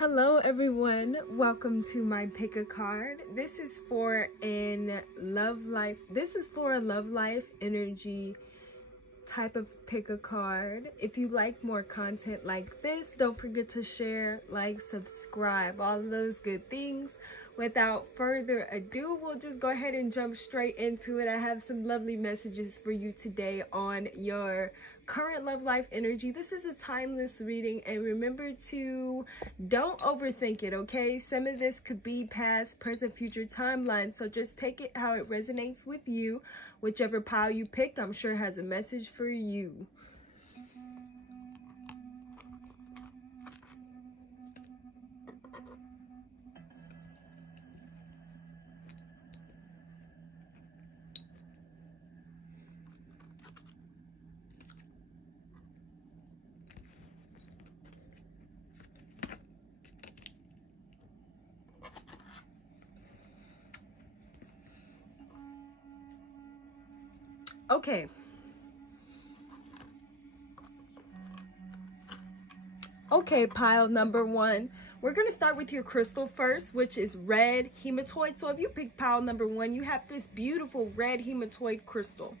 Hello everyone, welcome to my pick a card. This is for a love life energy type of pick a card. If you like more content like this, don't forget to share, like, subscribe, all of those good things. Without further ado, we'll just go ahead and jump straight into it. I have some lovely messages for you today on your current love life energy. This is a timeless reading, and remember to don't overthink it, okay? Some of this could be past, present, future timeline, so just take it how it resonates with you. Whichever pile you picked, I'm sure has a message for you. Okay. Okay, pile number one. We're going to start with your crystal first, which is Red Hematoid. So if you pick pile number one, you have this beautiful Red Hematoid crystal.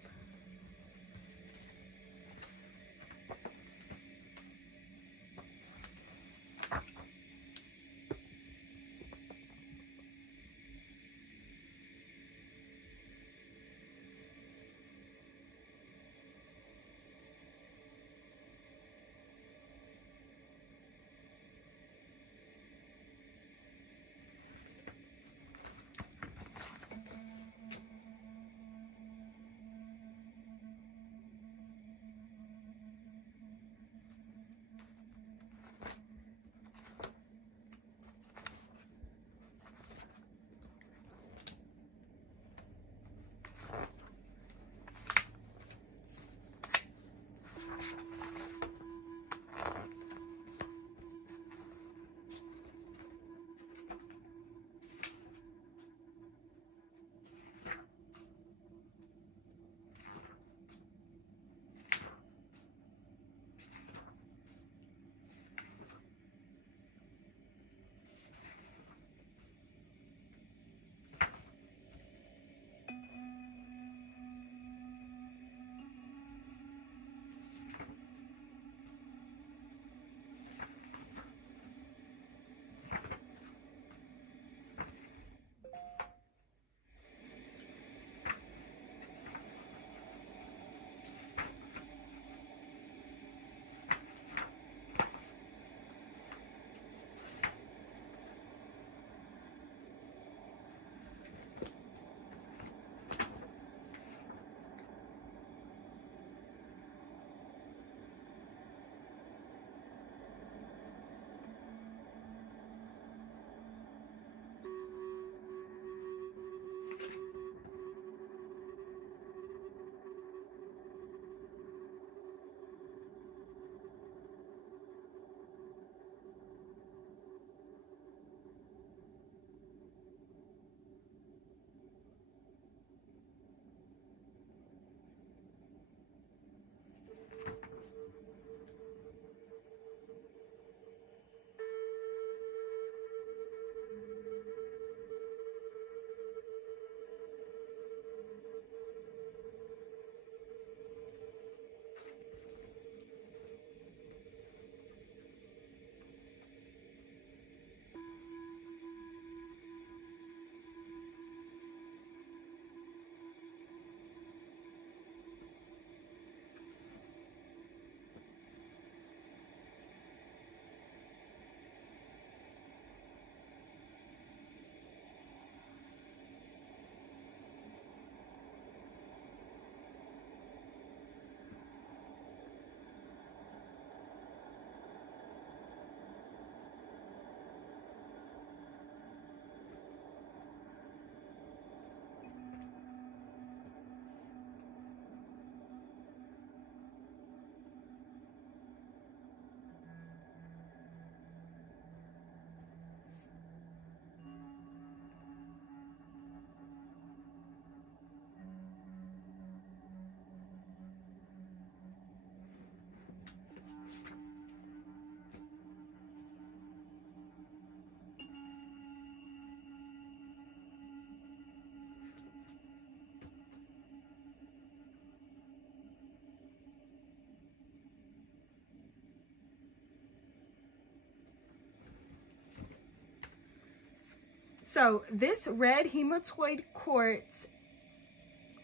So this red hematoid quartz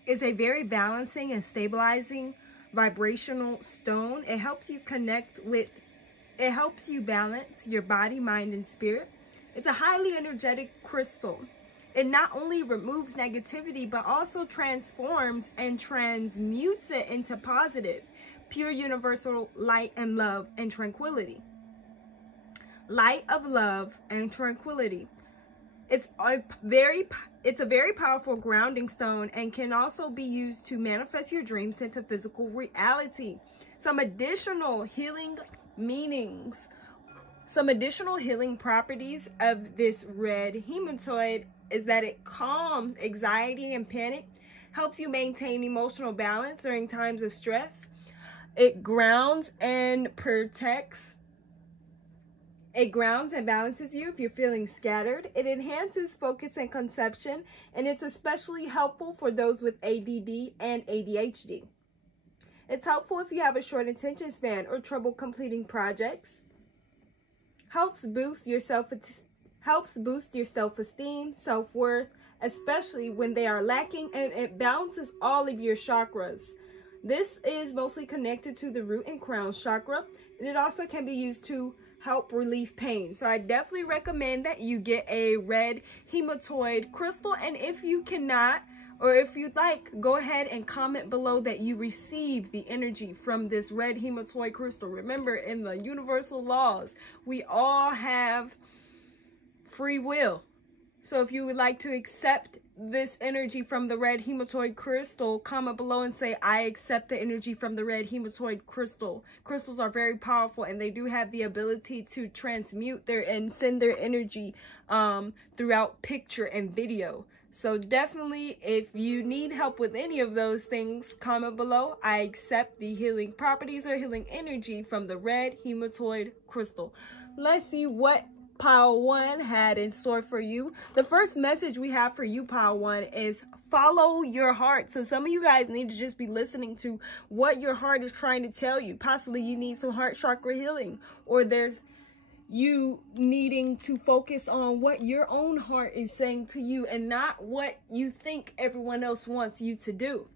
is a very balancing and stabilizing vibrational stone. It helps you it helps you balance your body, mind, and spirit. It's a highly energetic crystal. It not only removes negativity, but also transforms and transmutes it into positive, pure universal light and love and tranquility. Light of love and tranquility. It's a very powerful grounding stone and can also be used to manifest your dreams into physical reality. Some additional healing meanings, some additional healing properties of this red hematoid is that it calms anxiety and panic, helps you maintain emotional balance during times of stress. It grounds and protects. It grounds and balances you if you're feeling scattered. It enhances focus and conception, and it's especially helpful for those with ADD and ADHD. It's helpful if you have a short attention span or trouble completing projects. Helps boost your self-esteem, self-worth, especially when they are lacking, and it balances all of your chakras. This is mostly connected to the root and crown chakra, and it also can be used to help relieve pain. So I definitely recommend that you get a red hematoid crystal, and if you cannot, or if you'd like, go ahead and comment below that you received the energy from this red hematoid crystal. Remember, in the universal laws, we all have free will. So if you would like to accept this energy from the red hematoid crystal, comment below and say, I accept the energy from the red hematoid crystal. Crystals are very powerful, and they do have the ability to transmute and send their energy throughout picture and video. So definitely, if you need help with any of those things, comment below. I accept the healing properties or healing energy from the red hematoid crystal. Let's see what Pile 1 had in store for you. The first message we have for you, Pile 1, is follow your heart. So some of you guys need to just be listening to what your heart is trying to tell you. Possibly you need some heart chakra healing, or there's you needing to focus on what your own heart is saying to you and not what you think everyone else wants you to do.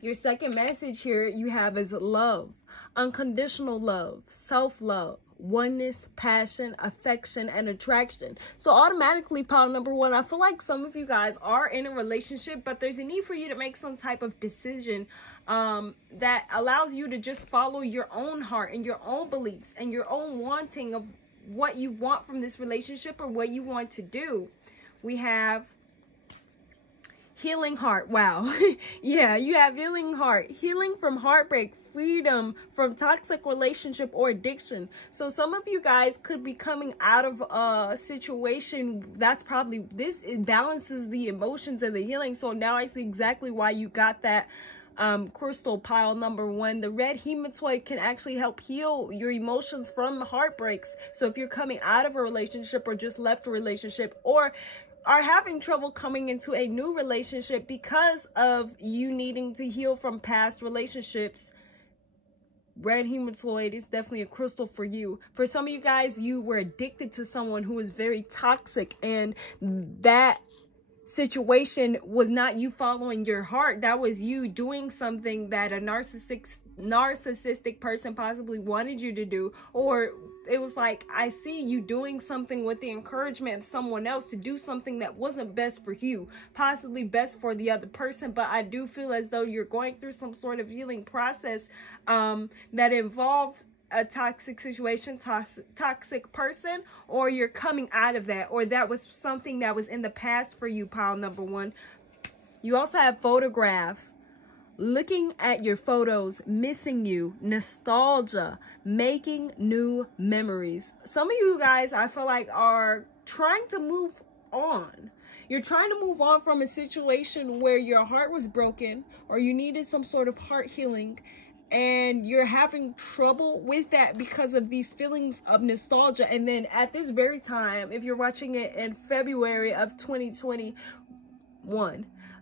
Your second message here you have is love, unconditional love, self-love, oneness, passion, affection, and attraction. So automatically, pile number 1, I feel like some of you guys are in a relationship, but there's a need for you to make some type of decision that allows you to just follow your own heart and your own beliefs and your own wanting of what you want from this relationship or what you want to do. We have healing heart. Wow. Yeah, you have healing heart, healing from heartbreak, freedom from toxic relationship or addiction. So some of you guys could be coming out of a situation that's probably, it balances the emotions and the healing. So now I see exactly why you got that crystal, pile number 1. The red hematoid can actually help heal your emotions from heartbreaks. So if you're coming out of a relationship or just left a relationship, or are having trouble coming into a new relationship because of you needing to heal from past relationships, red hematoid is definitely a crystal for you. For some of you guys, you were addicted to someone who was very toxic, and that situation was not you following your heart. That was you doing something that a narcissistic person possibly wanted you to do, or it was like, I see you doing something with the encouragement of someone else to do something that wasn't best for you, possibly best for the other person. But I do feel as though you're going through some sort of healing process that involves a toxic situation, toxic person, or you're coming out of that, or that was something that was in the past for you, pile number 1. You also have photograph, looking at your photos, missing you, nostalgia, making new memories. Some of you guys, I feel like, are trying to move on. You're trying to move on from a situation where your heart was broken, or you needed some sort of heart healing, and you're having trouble with that because of these feelings of nostalgia. And then at this very time, if you're watching it in February of 2020,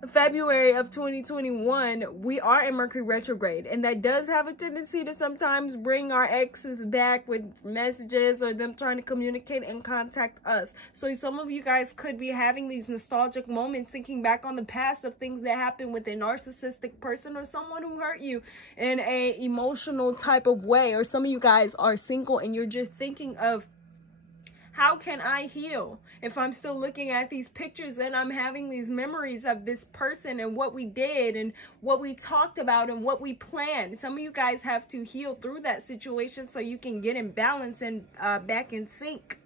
February of 2021, we are in Mercury retrograde, and that does have a tendency to sometimes bring our exes back with messages or them trying to communicate and contact us. So some of you guys could be having these nostalgic moments, thinking back on the past of things that happened with a narcissistic person or someone who hurt you in a emotional type of way. Or some of you guys are single and you're just thinking of, how can I heal if I'm still looking at these pictures and I'm having these memories of this person and what we did and what we talked about and what we planned? Some of you guys have to heal through that situation so you can get in balance and back in sync.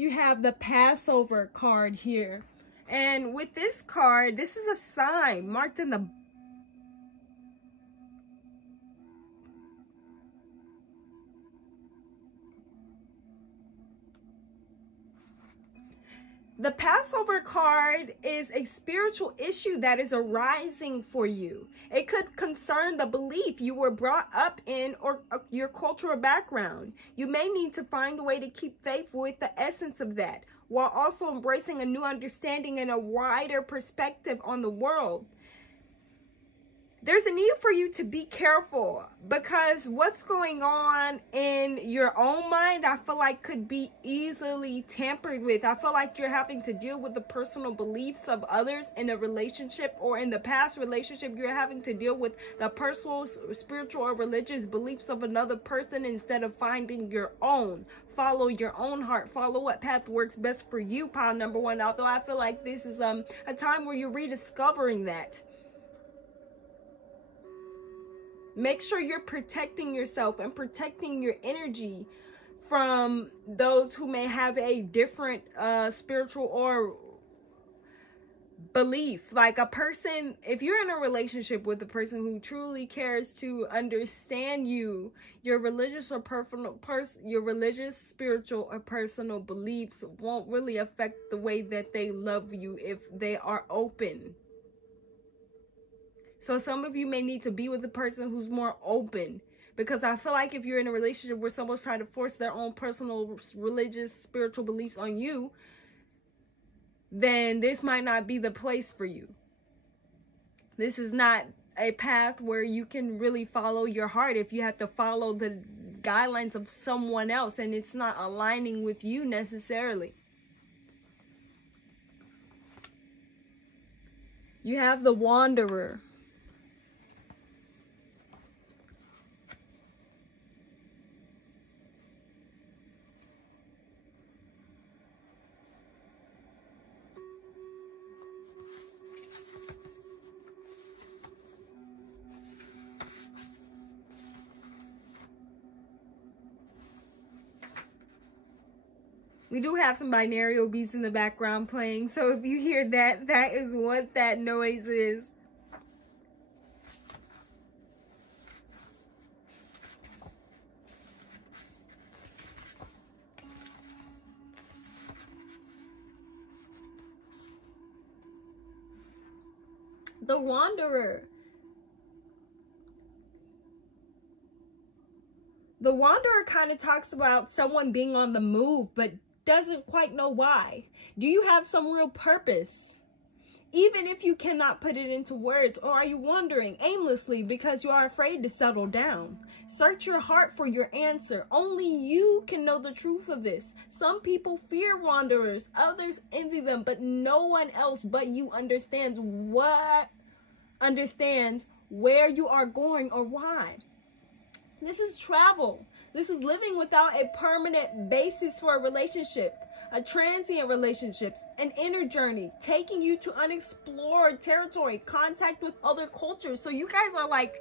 You have the Passover card here. And with this card, this is a sign marked in the Passover card is a spiritual issue that is arising for you. It could concern the belief you were brought up in or your cultural background. You may need to find a way to keep faith with the essence of that, while also embracing a new understanding and a wider perspective on the world. There's a need for you to be careful, because what's going on in your own mind, I feel like could be easily tampered with. I feel like you're having to deal with the personal beliefs of others in a relationship, or in the past relationship, you're having to deal with the personal, spiritual, or religious beliefs of another person instead of finding your own. Follow your own heart. Follow what path works best for you, pile number one. Although I feel like this is a time where you're rediscovering that. Make sure you're protecting yourself and protecting your energy from those who may have a different spiritual or belief. Like a person, if you're in a relationship with a person who truly cares to understand you, your religious or your religious, spiritual, or personal beliefs won't really affect the way that they love you if they are open. So some of you may need to be with a person who's more open, because I feel like if you're in a relationship where someone's trying to force their own personal, religious, spiritual beliefs on you, then this might not be the place for you. This is not a path where you can really follow your heart if you have to follow the guidelines of someone else and it's not aligning with you necessarily. You have the Wanderer. We do have some binaural beats in the background playing, so if you hear that, that is what that noise is. The Wanderer. The Wanderer kind of talks about someone being on the move, but doesn't quite know why. Do you have some real purpose, even if you cannot put it into words? Or are you wandering aimlessly because you are afraid to settle down? Search your heart for your answer. Only you can know the truth of this. Some people fear wanderers, others envy them, but no one else but you understands where you are going or why. This is travel. This is living without a permanent basis for a relationship, a transient relationships, an inner journey, taking you to unexplored territory, contact with other cultures. So you guys are like,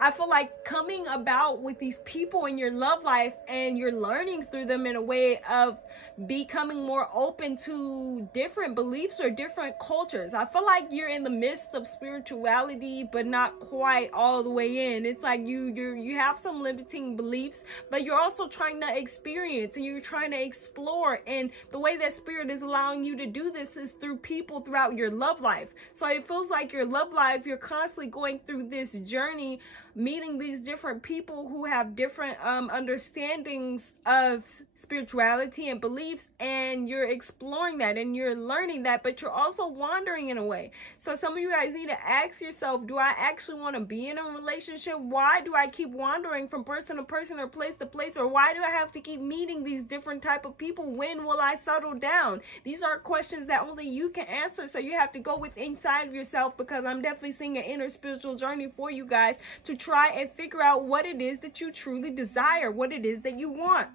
I feel like coming about with these people in your love life, and you're learning through them in a way of becoming more open to different beliefs or different cultures. I feel like you're in the midst of spirituality, but not quite all the way in. It's like you have some limiting beliefs, but you're also trying to experience and you're trying to explore. And the way that spirit is allowing you to do this is through people throughout your love life. So it feels like your love life, you're constantly going through this journey, meeting these different people who have different understandings of spirituality and beliefs, and you're exploring that and you're learning that, but you're also wandering in a way. So some of you guys need to ask yourself, do I actually want to be in a relationship? Why do I keep wandering from person to person or place to place? Or why do I have to keep meeting these different type of people? When will I settle down? These are questions that only you can answer. So you have to go with inside of yourself, because I'm definitely seeing an inner spiritual journey for you guys to try and figure out what it is that you truly desire, what it is that you want.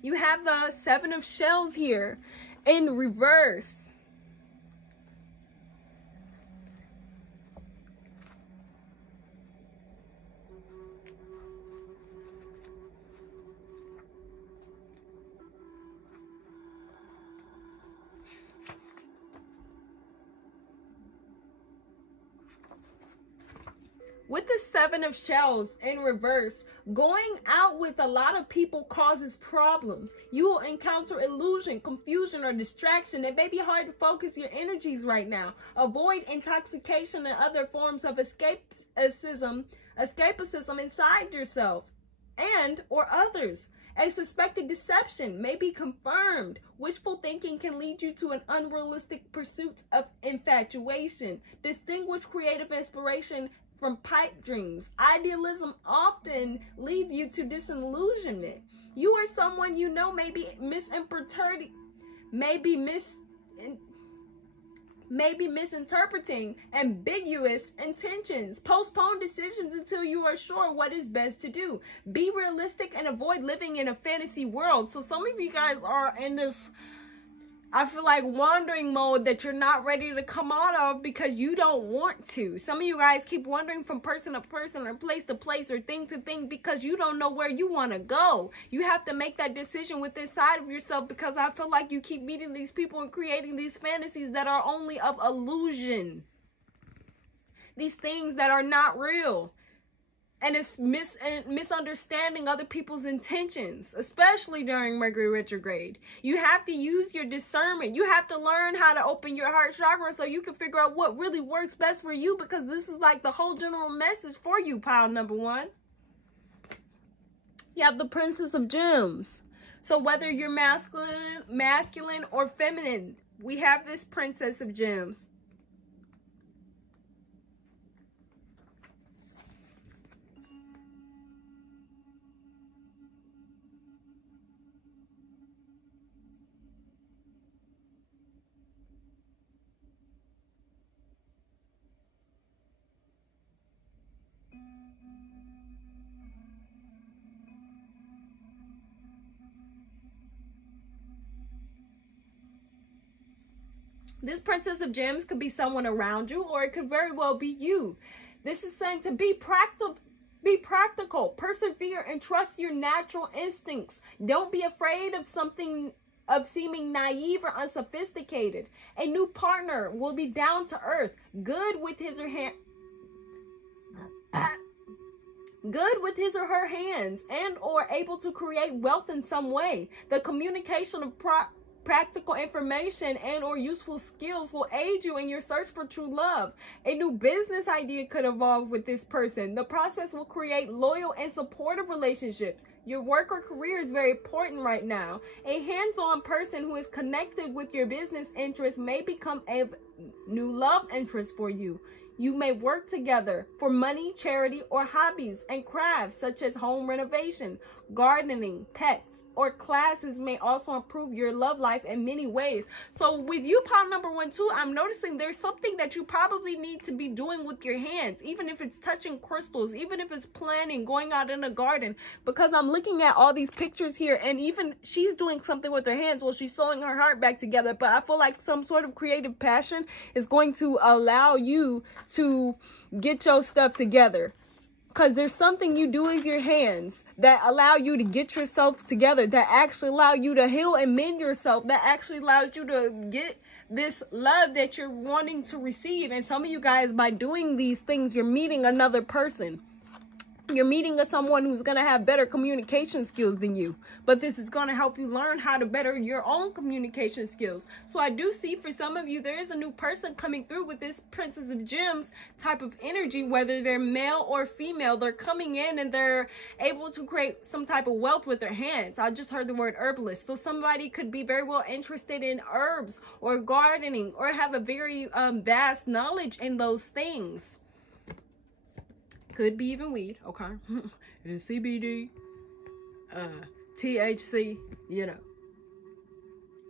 You have the Seven of Shells here in reverse. With the Seven of Shells in reverse, going out with a lot of people causes problems. You will encounter illusion, confusion, or distraction. It may be hard to focus your energies right now. Avoid intoxication and other forms of escapism inside yourself and or others. A suspected deception may be confirmed. Wishful thinking can lead you to an unrealistic pursuit of infatuation. Distinguish creative inspiration from pipe dreams. Idealism often leads you to disillusionment. You or someone you know may be misinterpreting ambiguous intentions. Postpone decisions until you are sure what is best to do. Be realistic and avoid living in a fantasy world. So some of you guys are in this, I feel like, wandering mode that you're not ready to come out of because you don't want to. Some of you guys keep wandering from person to person or place to place or thing to thing because you don't know where you want to go. You have to make that decision with this side of yourself, because I feel like you keep meeting these people and creating these fantasies that are only of illusion. These things that are not real. And it's misunderstanding other people's intentions, especially during Mercury retrograde. You have to use your discernment. You have to learn how to open your heart chakra so you can figure out what really works best for you, because this is like the whole general message for you, pile number one. You have the Princess of Gems. So whether you're masculine or feminine, we have this Princess of Gems. This Princess of Gems could be someone around you, or it could very well be you. This is saying to be practical, persevere, and trust your natural instincts. Don't be afraid of seeming naive or unsophisticated. A new partner will be down to earth, good with his or her hands, and or able to create wealth in some way. The communication of practical information and or useful skills will aid you in your search for true love. A new business idea could evolve with this person. The process will create loyal and supportive relationships. Your work or career is very important right now. A hands-on person who is connected with your business interests may become a new love interest for you. You may work together for money, charity, or hobbies and crafts such as home renovation, gardening, pets, or classes may also improve your love life in many ways. So with you, pile number 1, too, I'm noticing there's something that you probably need to be doing with your hands, even if it's touching crystals, even if it's planting, going out in a garden, because I'm looking at all these pictures here, and even she's doing something with her hands. Well, she's sewing her heart back together, but I feel like some sort of creative passion is going to allow you to get your stuff together. because there's something you do with your hands that allow you to get yourself together, that actually allow you to heal and mend yourself, that actually allows you to get this love that you're wanting to receive. And some of you guys, by doing these things, you're meeting another person. You're meeting someone who's going to have better communication skills than you. But this is going to help you learn how to better your own communication skills. So I do see for some of you, there is a new person coming through with this Princess of Gems type of energy, whether they're male or female. They're coming in and they're able to create some type of wealth with their hands. I just heard the word herbalist. So somebody could be very well interested in herbs or gardening or have a very vast knowledge in those things. Could be even weed, okay? And CBD, THC, you know.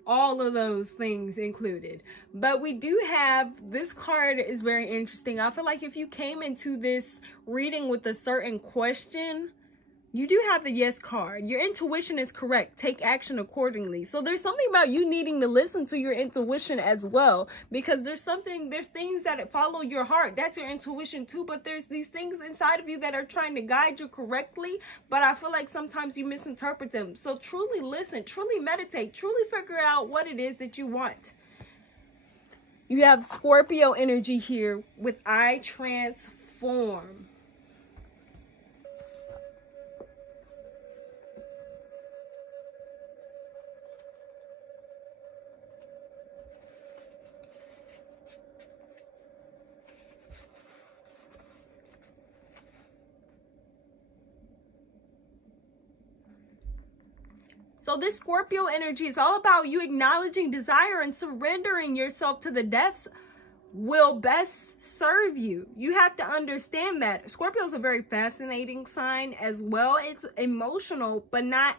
All of those things included. But we do have, this card is very interesting. I feel like if you came into this reading with a certain question, you do have the yes card. Your intuition is correct. Take action accordingly. So there's something about you needing to listen to your intuition as well, because there's things that follow your heart. That's your intuition too, but there's these things inside of you that are trying to guide you correctly, but I feel like sometimes you misinterpret them. So truly listen, truly meditate, truly figure out what it is that you want. You have Scorpio energy here with I transform. So this Scorpio energy is all about you acknowledging desire and surrendering yourself to the depths will best serve you. You have to understand that. Scorpio is a very fascinating sign as well. It's emotional, but not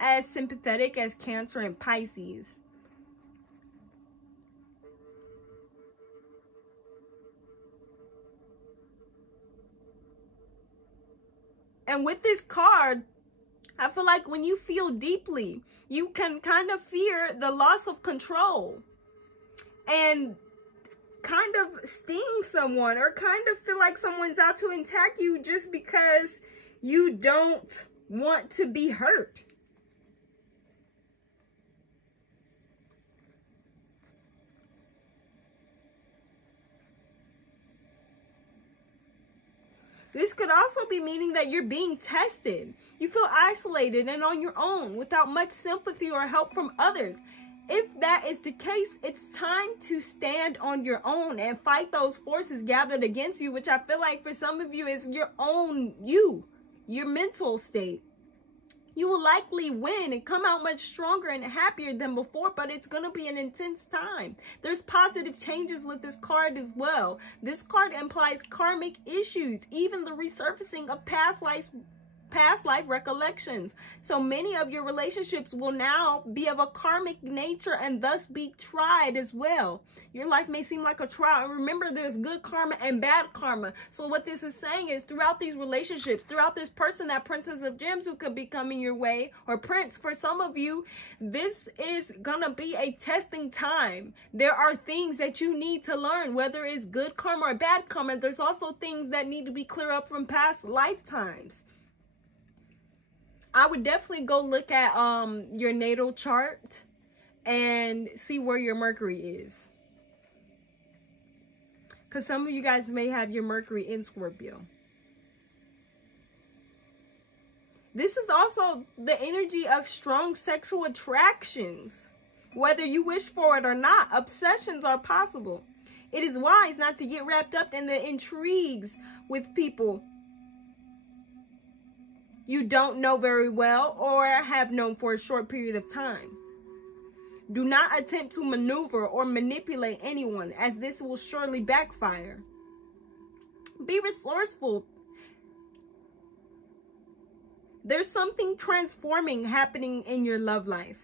as sympathetic as Cancer and Pisces. And with this card, I feel like when you feel deeply, you can kind of fear the loss of control and kind of sting someone, or kind of feel like someone's out to attack you just because you don't want to be hurt. This could also be meaning that you're being tested. You feel isolated and on your own without much sympathy or help from others. If that is the case, it's time to stand on your own and fight those forces gathered against you, which I feel like for some of you is your own your mental state. You will likely win and come out much stronger and happier than before, but it's going to be an intense time. There's positive changes with this card as well. This card implies karmic issues, even the resurfacing of past life recollections. So many of your relationships will now be of a karmic nature and thus be tried as well. Your life may seem like a trial. Remember, there's good karma and bad karma. So what this is saying is throughout these relationships, throughout this person, that Princess of Gems who could be coming your way, or Prince for some of you, this is gonna be a testing time. There are things that you need to learn, whether it's good karma or bad karma. There's also things that need to be cleared up from past lifetimes. I would definitely go look at your natal chart and see where your Mercury is. Because some of you guys may have your Mercury in Scorpio. This is also the energy of strong sexual attractions. Whether you wish for it or not, obsessions are possible. It is wise not to get wrapped up in the intrigues with people you don't know very well or have known for a short period of time. Do not attempt to maneuver or manipulate anyone, as this will surely backfire. Be resourceful. There's something transforming happening in your love life,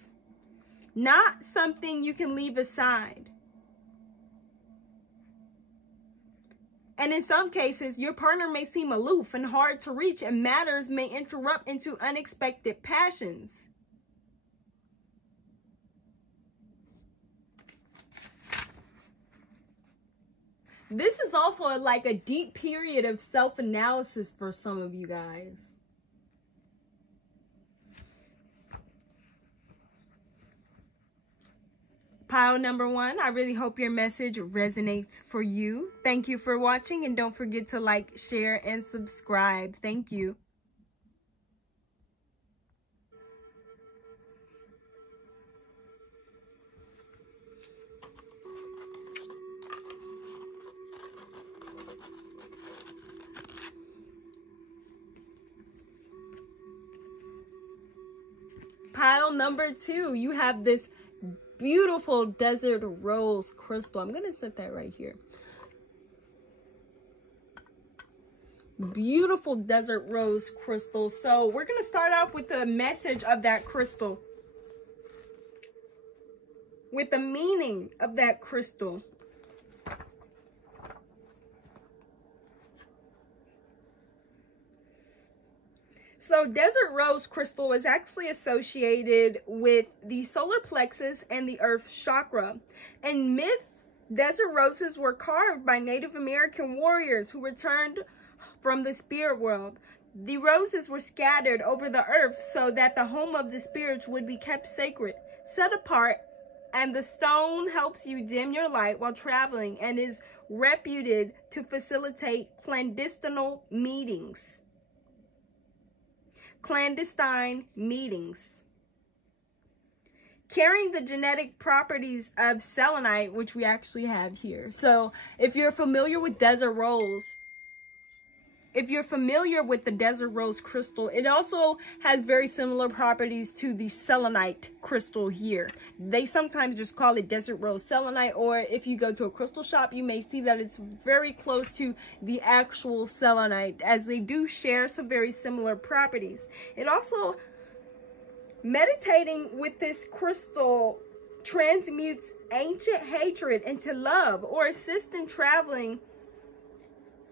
not something you can leave aside. And in some cases, your partner may seem aloof and hard to reach, and matters may interrupt into unexpected passions. This is also like a deep period of self-analysis for some of you guys. Pile number 1, I really hope your message resonates for you. Thank you for watching, and don't forget to like, share, and subscribe. Thank you. Pile number 2, you have this beautiful desert rose crystal. I'm going to set that right here. Beautiful desert rose crystal. So we're going to start off with the message of that crystal, with the meaning of that crystal. So desert rose crystal is actually associated with the solar plexus and the earth chakra. In myth, desert roses were carved by Native American warriors who returned from the spirit world. The roses were scattered over the earth so that the home of the spirits would be kept sacred, set apart, and the stone helps you dim your light while traveling and is reputed to facilitate clandestine meetings. Clandestine meetings. Carrying the genetic properties of selenite, which we actually have here. So if you're familiar with desert rose, if you're familiar with the desert rose crystal, it also has very similar properties to the selenite crystal here. They sometimes just call it desert rose selenite, or if you go to a crystal shop, you may see that it's very close to the actual selenite, as they do share some very similar properties. It also, meditating with this crystal transmutes ancient hatred into love, or assists in traveling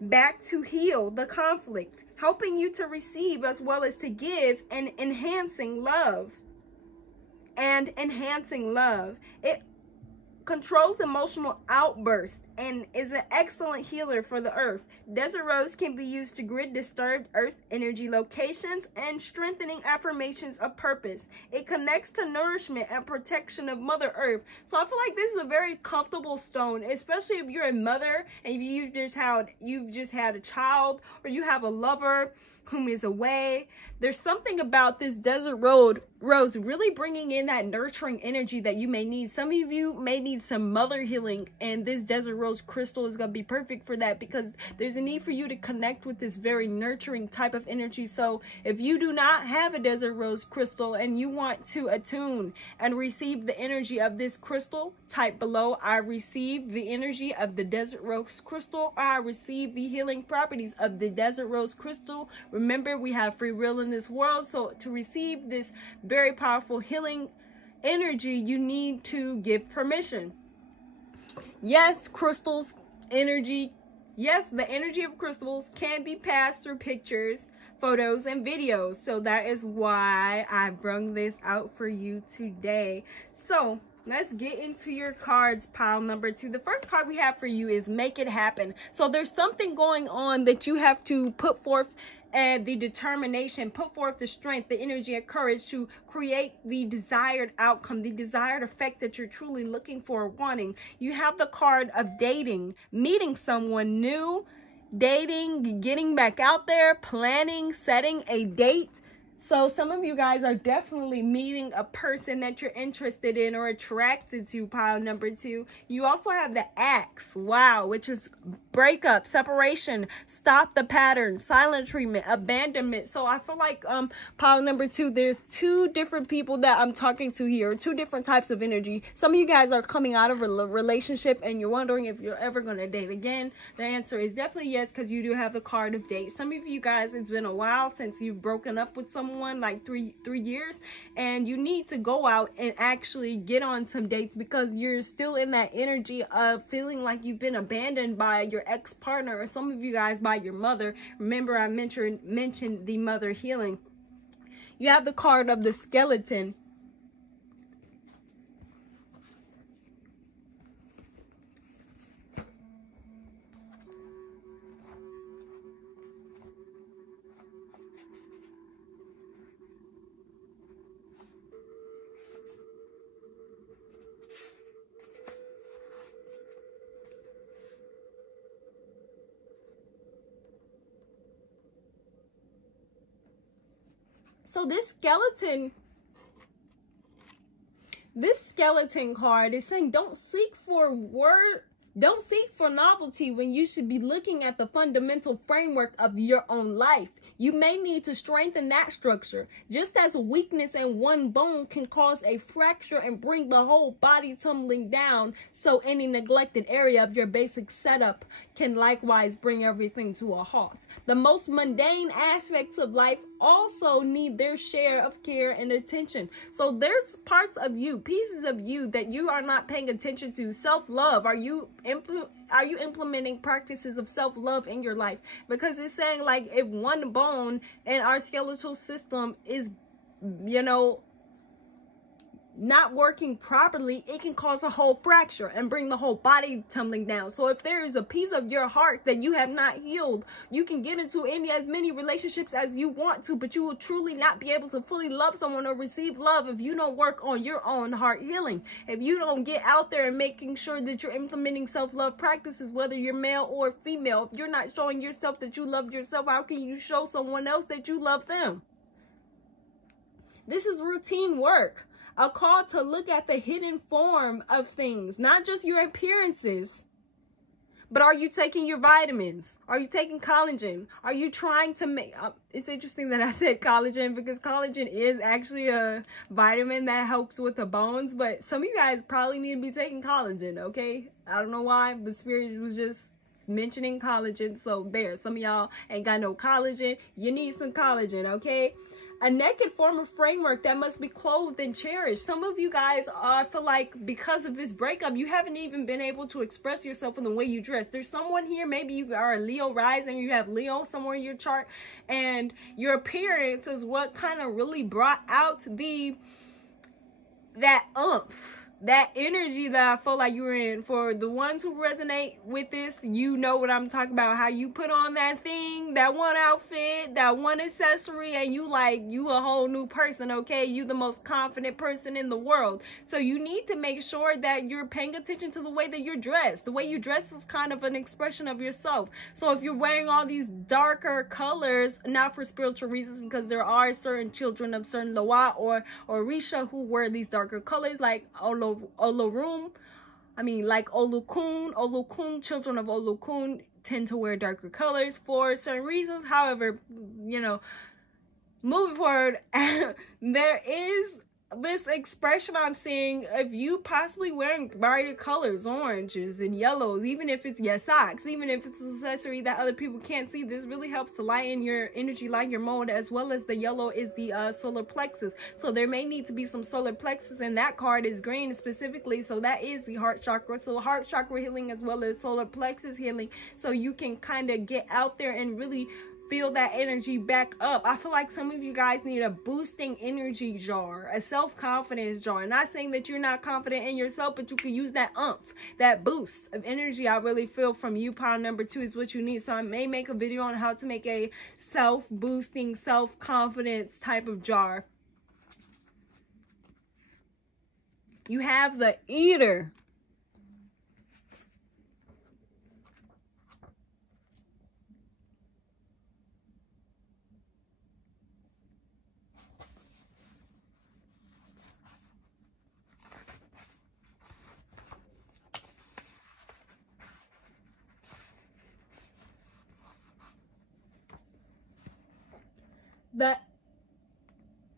back to heal the conflict, helping you to receive as well as to give, and enhancing love. It controls emotional outbursts and is an excellent healer for the earth. Desert rose can be used to grid disturbed earth energy locations and strengthening affirmations of purpose. It connects to nourishment and protection of Mother Earth. So I feel like this is a very comfortable stone, especially if you're a mother and you've just had a child, or you have a lover whom is away. There's something about this desert rose really bringing in that nurturing energy that you may need. Some of you may need some mother healing, and this desert rose crystal is going to be perfect for that, because there's a need for you to connect with this very nurturing type of energy. So if you do not have a desert rose crystal and you want to attune and receive the energy of this crystal, type below, I receive the energy of the desert rose crystal, or I receive the healing properties of the desert rose crystal. Remember, we have free will in this world, so to receive this very powerful healing energy, you need to give permission. Yes, crystals energy, yes, the energy of crystals can be passed through pictures, photos, and videos. So that is why I brought this out for you today. So let's get into your cards, pile number 2. The first card we have for you is Make It Happen. So there's something going on that you have to put forth, and the determination, put forth the strength, the energy, and courage to create the desired outcome, the desired effect that you're truly looking for or wanting. You have the card of dating, meeting someone new, dating, getting back out there, planning, setting a date. So some of you guys are definitely meeting a person that you're interested in or attracted to, pile number 2. You also have the Axe, wow, which is breakup, separation, stop the pattern, silent treatment, abandonment. So I feel like pile number 2, there's 2 different people that I'm talking to here, 2 different types of energy. Some of you guys are coming out of a relationship and you're wondering if you're ever going to date again. The answer is definitely yes, because you do have the card of date. Some of you guys, it's been a while since you've broken up with someone, like three years, and you need to go out and actually get on some dates, because you're still in that energy of feeling like you've been abandoned by your ex-partner, or some of you guys by your mother. Remember, I mentioned the mother healing. You have the card of the skeleton. So this skeleton card is saying don't seek for novelty when you should be looking at the fundamental framework of your own life. You may need to strengthen that structure. Just as weakness in one bone can cause a fracture and bring the whole body tumbling down, so any neglected area of your basic setup can likewise bring everything to a halt. The most mundane aspects of life also need their share of care and attention. So there's parts of you, pieces of you that you are not paying attention to. Self-love. Are you implementing practices of self-love in your life? Because it's saying, like, if one bone in our skeletal system is, you know, not working properly, it can cause a whole fracture and bring the whole body tumbling down. So if there is a piece of your heart that you have not healed, you can get into as many relationships as you want to, but you will truly not be able to fully love someone or receive love if you don't work on your own heart healing. If you don't get out there and making sure that you're implementing self-love practices, whether you're male or female, if you're not showing yourself that you love yourself, how can you show someone else that you love them? This is routine work. A call to look at the hidden form of things, not just your appearances, but are you taking your vitamins? Are you taking collagen? Are you trying to make, it's interesting that I said collagen, because collagen is actually a vitamin that helps with the bones, but some of you guys probably need to be taking collagen, okay? I don't know why, but Spirit was just mentioning collagen, so there, some of y'all ain't got no collagen. You need some collagen, okay? A naked form of framework that must be clothed and cherished. Some of you guys feel like because of this breakup, you haven't even been able to express yourself in the way you dress. There's someone here, maybe you are a Leo rising, you have Leo somewhere in your chart, and your appearance is what kind of really brought out that oomph, that energy that I feel like you were in. For the ones who resonate with this, you know what I'm talking about. How you put on that thing, that one outfit, that one accessory, and you a whole new person, okay? You the most confident person in the world. So you need to make sure that you're paying attention to the way that you're dressed. The way you dress is kind of an expression of yourself. So if you're wearing all these darker colors, not for spiritual reasons, because there are certain children of certain Loa or Orisha who wear these darker colors, like Olokun, children of Olokun tend to wear darker colors for certain reasons. However, you know, moving forward, there is this expression I'm seeing of you possibly wearing brighter colors, oranges and yellows, even if it's your socks, even if it's an accessory that other people can't see. This really helps to lighten your energy, lighten your mode, as well as the yellow is the solar plexus. So there may need to be some solar plexus, and that card is green specifically, so that is the heart chakra. So heart chakra healing as well as solar plexus healing, so you can kind of get out there and really feel that energy back up. I feel like some of you guys need a boosting energy jar, a self-confidence jar. I'm not saying that you're not confident in yourself, but you can use that oomph, that boost of energy. I really feel from you, pile number 2 is what you need. So I may make a video on how to make a self-boosting, self-confidence type of jar. You have the Eater.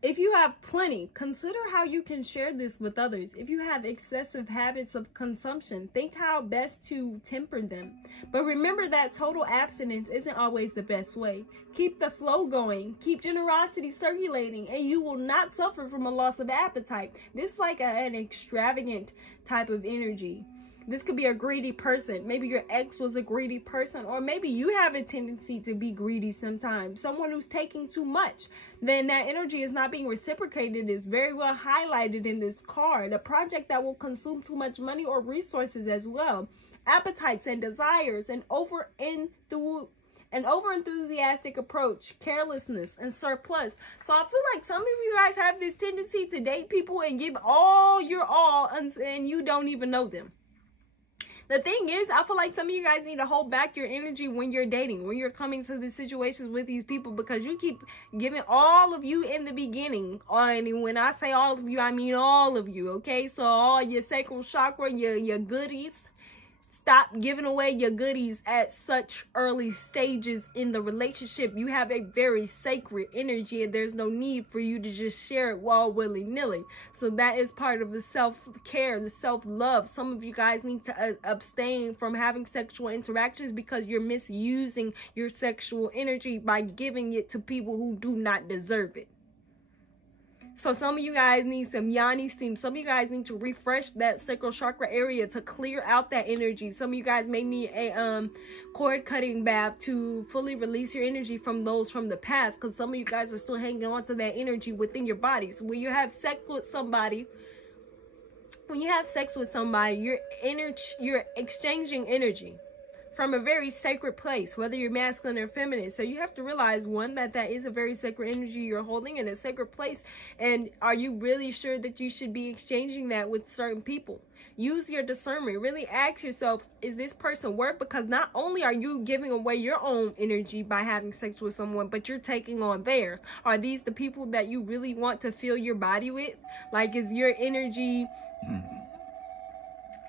If you have plenty, consider how you can share this with others. If you have excessive habits of consumption, think how best to temper them. But remember that total abstinence isn't always the best way. Keep the flow going, keep generosity circulating, and you will not suffer from a loss of appetite. This is like an extravagant type of energy. This could be a greedy person. Maybe your ex was a greedy person, or maybe you have a tendency to be greedy sometimes. Someone who's taking too much. Then that energy is not being reciprocated is very well highlighted in this card. A project that will consume too much money or resources as well. Appetites and desires, and an over-enthusiastic approach, carelessness, and surplus. So I feel like some of you guys have this tendency to date people and give all your all, and you don't even know them. The thing is, I feel like some of you guys need to hold back your energy when you're dating, when you're coming to these situations with these people, because you keep giving all of you in the beginning. And when I say all of you, I mean all of you, okay? So all your sacral chakra, your goodies. Stop giving away your goodies at such early stages in the relationship. You have a very sacred energy, and there's no need for you to just share it all willy-nilly. So that is part of the self-care, the self-love. Some of you guys need to abstain from having sexual interactions because you're misusing your sexual energy by giving it to people who do not deserve it. So some of you guys need some yoni steam. Some of you guys need to refresh that sacral chakra area to clear out that energy. Some of you guys may need a cord cutting bath to fully release your energy from those from the past, because some of you guys are still hanging on to that energy within your body. So when you have sex with somebody, you're exchanging energy from a very sacred place, whether you're masculine or feminine. So you have to realize, one, that is a very sacred energy you're holding in a sacred place. And are you really sure that you should be exchanging that with certain people? Use your discernment. Really ask yourself, is this person worth? Because not only are you giving away your own energy by having sex with someone, but you're taking on theirs. Are these the people that you really want to fill your body with? Like, is your energy...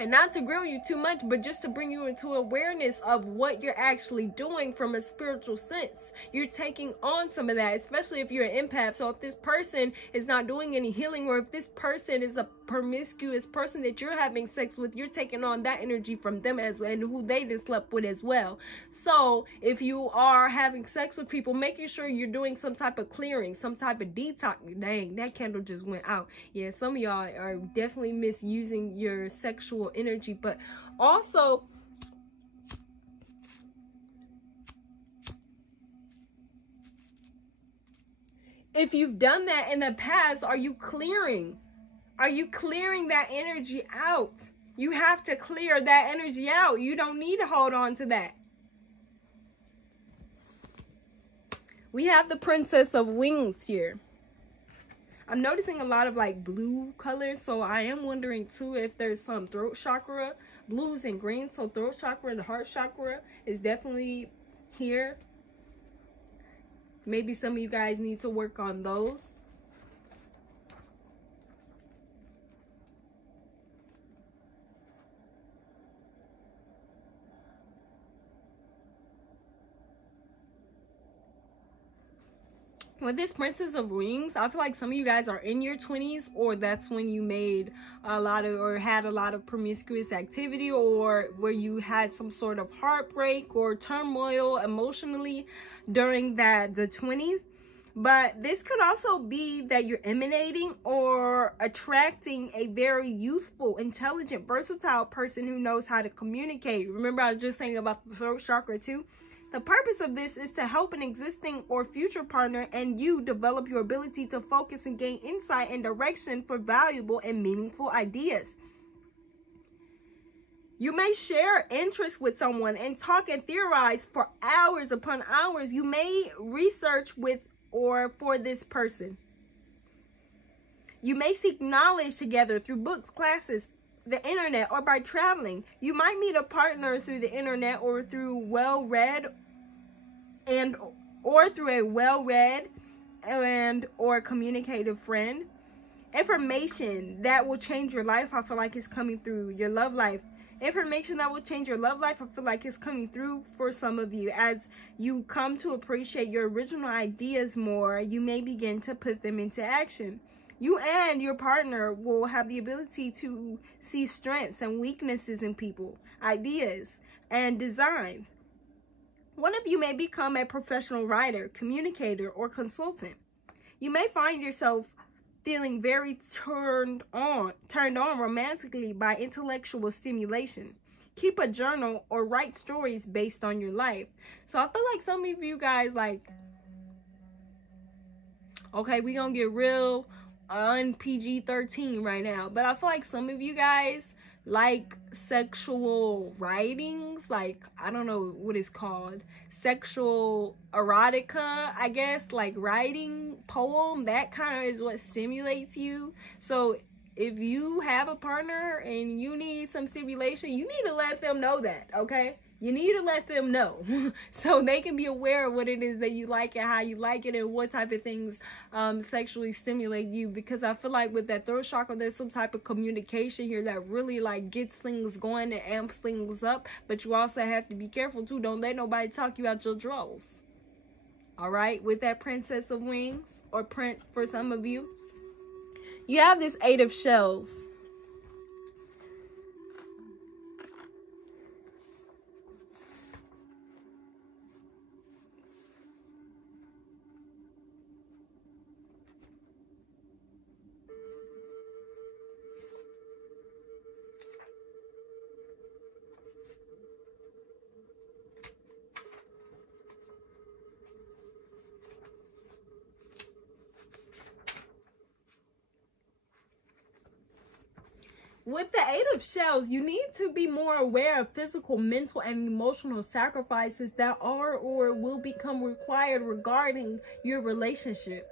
And not to grill you too much, but just to bring you into awareness of what you're actually doing from a spiritual sense. You're taking on some of that, especially if you're an empath. So if this person is not doing any healing, or if this person is a promiscuous person that you're having sex with, you're taking on that energy from them and who they just slept with as well. So if you are having sex with people, making sure you're doing some type of clearing, some type of detox. Dang, that candle just went out. Yeah, some of y'all are definitely misusing your sexual energy. But also, if you've done that in the past, are you clearing? Are you clearing that energy out? You have to clear that energy out. You don't need to hold on to that. We have the Princess of Wings here. I'm noticing a lot of like blue colors, so I am wondering too if there's some throat chakra, blues and greens. So throat chakra and the heart chakra is definitely here. Maybe some of you guys need to work on those. With this Princess of Wings, I feel like some of you guys are in your 20s, or that's when you made a lot of, or had a lot of promiscuous activity, or where you had some sort of heartbreak or turmoil emotionally during the 20s. But this could also be that you're emanating or attracting a very youthful, intelligent, versatile person who knows how to communicate. Remember, I was just saying about the throat chakra too. The purpose of this is to help an existing or future partner and you develop your ability to focus and gain insight and direction for valuable and meaningful ideas. You may share interests with someone and talk and theorize for hours upon hours. You may research with or for this person. You may seek knowledge together through books, classes, the internet, or by traveling. You might meet a partner through the internet or through through a well-read or communicative friend. Information that will change your life, I feel like, is coming through your love life. Information that will change your love life, I feel like, is coming through for some of you. As you come to appreciate your original ideas more, you may begin to put them into action. You and your partner will have the ability to see strengths and weaknesses in people, ideas, and designs. One of you may become a professional writer, communicator, or consultant. You may find yourself feeling very turned on romantically by intellectual stimulation. Keep a journal or write stories based on your life. So I feel like some of you guys, like, okay, we're gonna get real PG-13 right now, but I feel like some of you guys like sexual writings, like, I don't know what it's called, sexual erotica, I guess, like writing poem, that kind of is what stimulates you. So if you have a partner and you need some stimulation, you need to let them know that, okay? You need to let them know so they can be aware of what it is that you like and how you like it and what type of things sexually stimulate you. Because I feel like with that throat chakra, there's some type of communication here that really like gets things going and amps things up. But you also have to be careful too. Don't let nobody talk you out your drawers. All right, with that Princess of Wings, or Prince for some of you, you have this Eight of Shells. With the Eight of Shells, you need to be more aware of physical, mental, and emotional sacrifices that are or will become required regarding your relationships.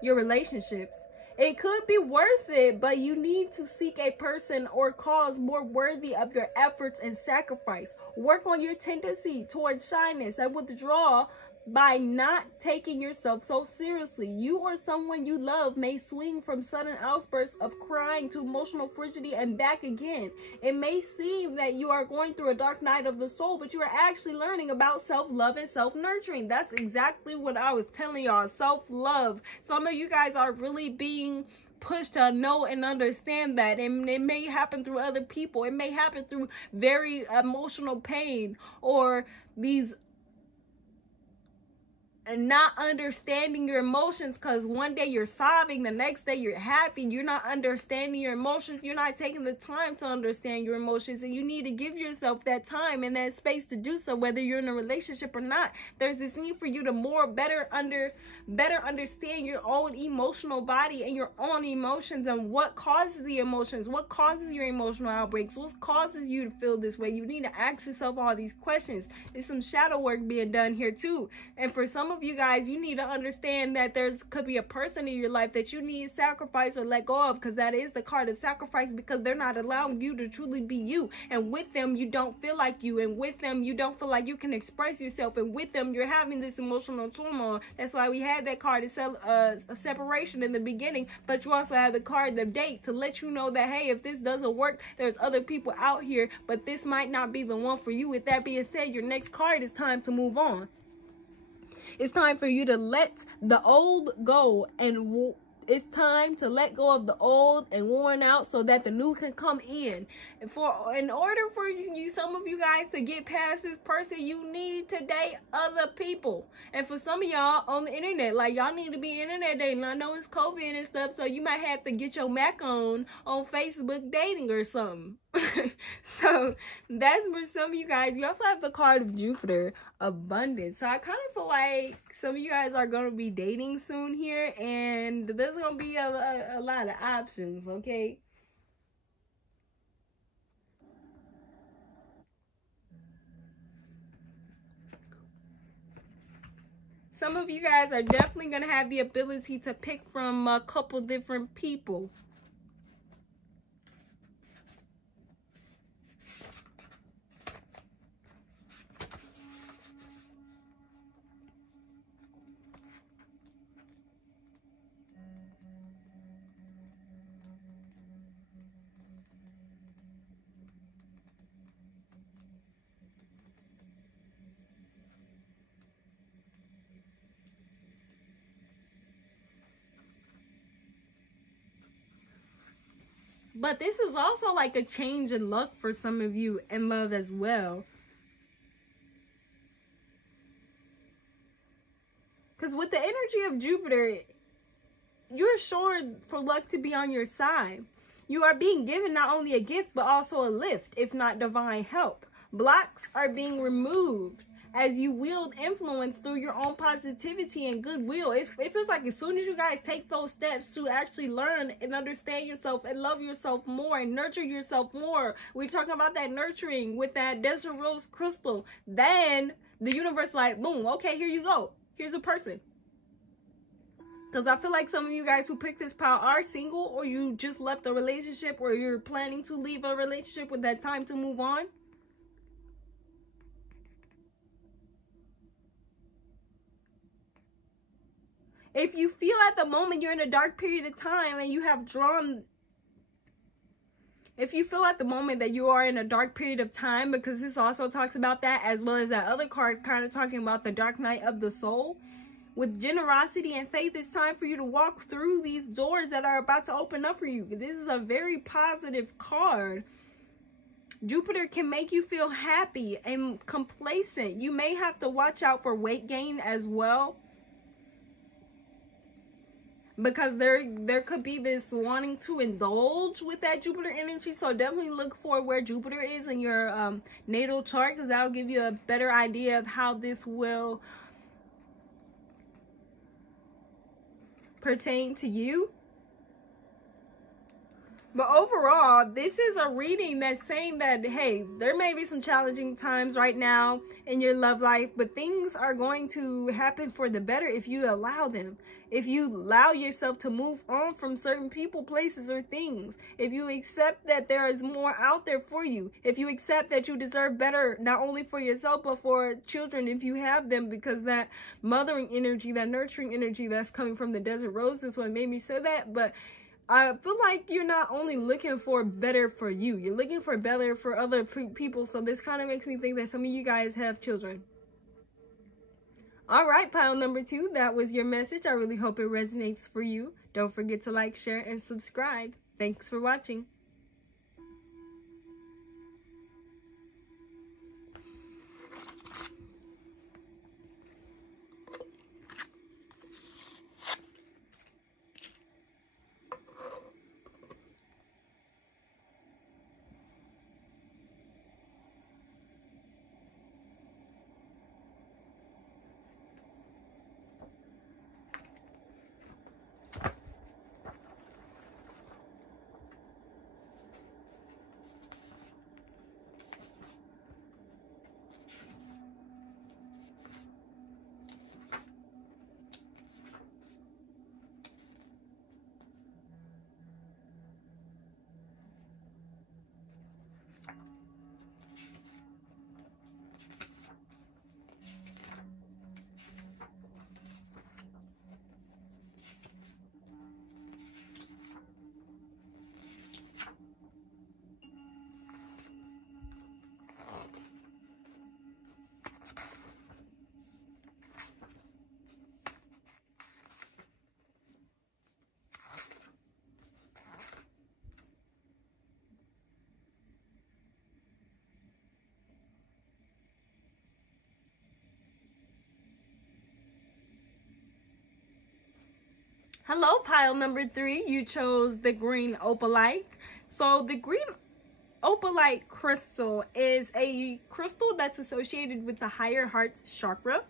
It could be worth it, but you need to seek a person or cause more worthy of your efforts and sacrifice. Work on your tendency towards shyness and withdrawal by not taking yourself so seriously. You or someone you love may swing from sudden outbursts of crying to emotional frigidity and back again. It may seem that you are going through a dark night of the soul, but you are actually learning about self-love and self-nurturing. That's exactly what I was telling y'all. Self-love. Some of you guys are really being pushed to know and understand that, and it may happen through other people. It may happen through very emotional pain, or these and not understanding your emotions, because one day you're sobbing, the next day you're happy. You're not understanding your emotions. You're not taking the time to understand your emotions, and you need to give yourself that time and that space to do so, whether you're in a relationship or not. There's this need for you to better understand your own emotional body and your own emotions, and what causes the emotions, what causes your emotional outbreaks, what causes you to feel this way. You need to ask yourself all these questions. There's some shadow work being done here too. And for some of you guys, you need to understand that could be a person in your life that you need to sacrifice or let go of, because that is the card of sacrifice, because they're not allowing you to truly be you. And with them, you don't feel like you. And with them, you don't feel like you can express yourself. And with them, you're having this emotional turmoil. That's why we had that card of a separation in the beginning. But you also have the card of date to let you know that, hey, if this doesn't work, there's other people out here, but this might not be the one for you. With that being said, your next card is time to move on. It's time for you to let the old go, and it's time to let go of the old and worn out so that the new can come in. In order for you, some of you guys, to get past this person, you need to date other people. And for some of y'all on the internet, like, y'all need to be internet dating. I know it's COVID and stuff, so you might have to get your Mac on Facebook dating or something. So that's for some of you guys. You also have the card of Jupiter, abundance. So I kind of feel like some of you guys are going to be dating soon here, and there's going to be a lot of options, okay? Some of you guys are definitely going to have the ability to pick from a couple different people. But this is also like a change in luck for some of you in love as well. Because with the energy of Jupiter, you're sure for luck to be on your side. You are being given not only a gift, but also a lift, if not divine help. Blocks are being removed as you wield influence through your own positivity and goodwill. It feels like as soon as you guys take those steps to actually learn and understand yourself and love yourself more and nurture yourself more, we're talking about that nurturing with that desert rose crystal, then the universe like, boom, okay, here you go. Here's a person. Because I feel like some of you guys who picked this pile are single, or you just left a relationship, or you're planning to leave a relationship with that time to move on. If you feel at the moment you're in a dark period of time and you have drawn, if you feel at the moment that you are in a dark period of time, because this also talks about that, as well as that other card kind of talking about the dark night of the soul. With generosity and faith, it's time for you to walk through these doors that are about to open up for you. This is a very positive card. Jupiter can make you feel happy and complacent. You may have to watch out for weight gain as well, because there could be this wanting to indulge with that Jupiter energy. So definitely look for where Jupiter is in your natal chart, because that will give you a better idea of how this will pertain to you. But overall, this is a reading that's saying that, hey, there may be some challenging times right now in your love life, but things are going to happen for the better if you allow them. If you allow yourself to move on from certain people, places, or things. If you accept that there is more out there for you. If you accept that you deserve better, not only for yourself, but for children if you have them, because that mothering energy, that nurturing energy that's coming from the Desert Rose is what made me say that. But I feel like you're not only looking for better for you, you're looking for better for other people. So this kind of makes me think that some of you guys have children. All right, pile number 2, that was your message. I really hope it resonates for you. Don't forget to like, share, and subscribe. Thanks for watching. Hello, pile number 3. You chose the Green Opalite. So the Green Opalite crystal is a crystal that's associated with the higher heart chakra.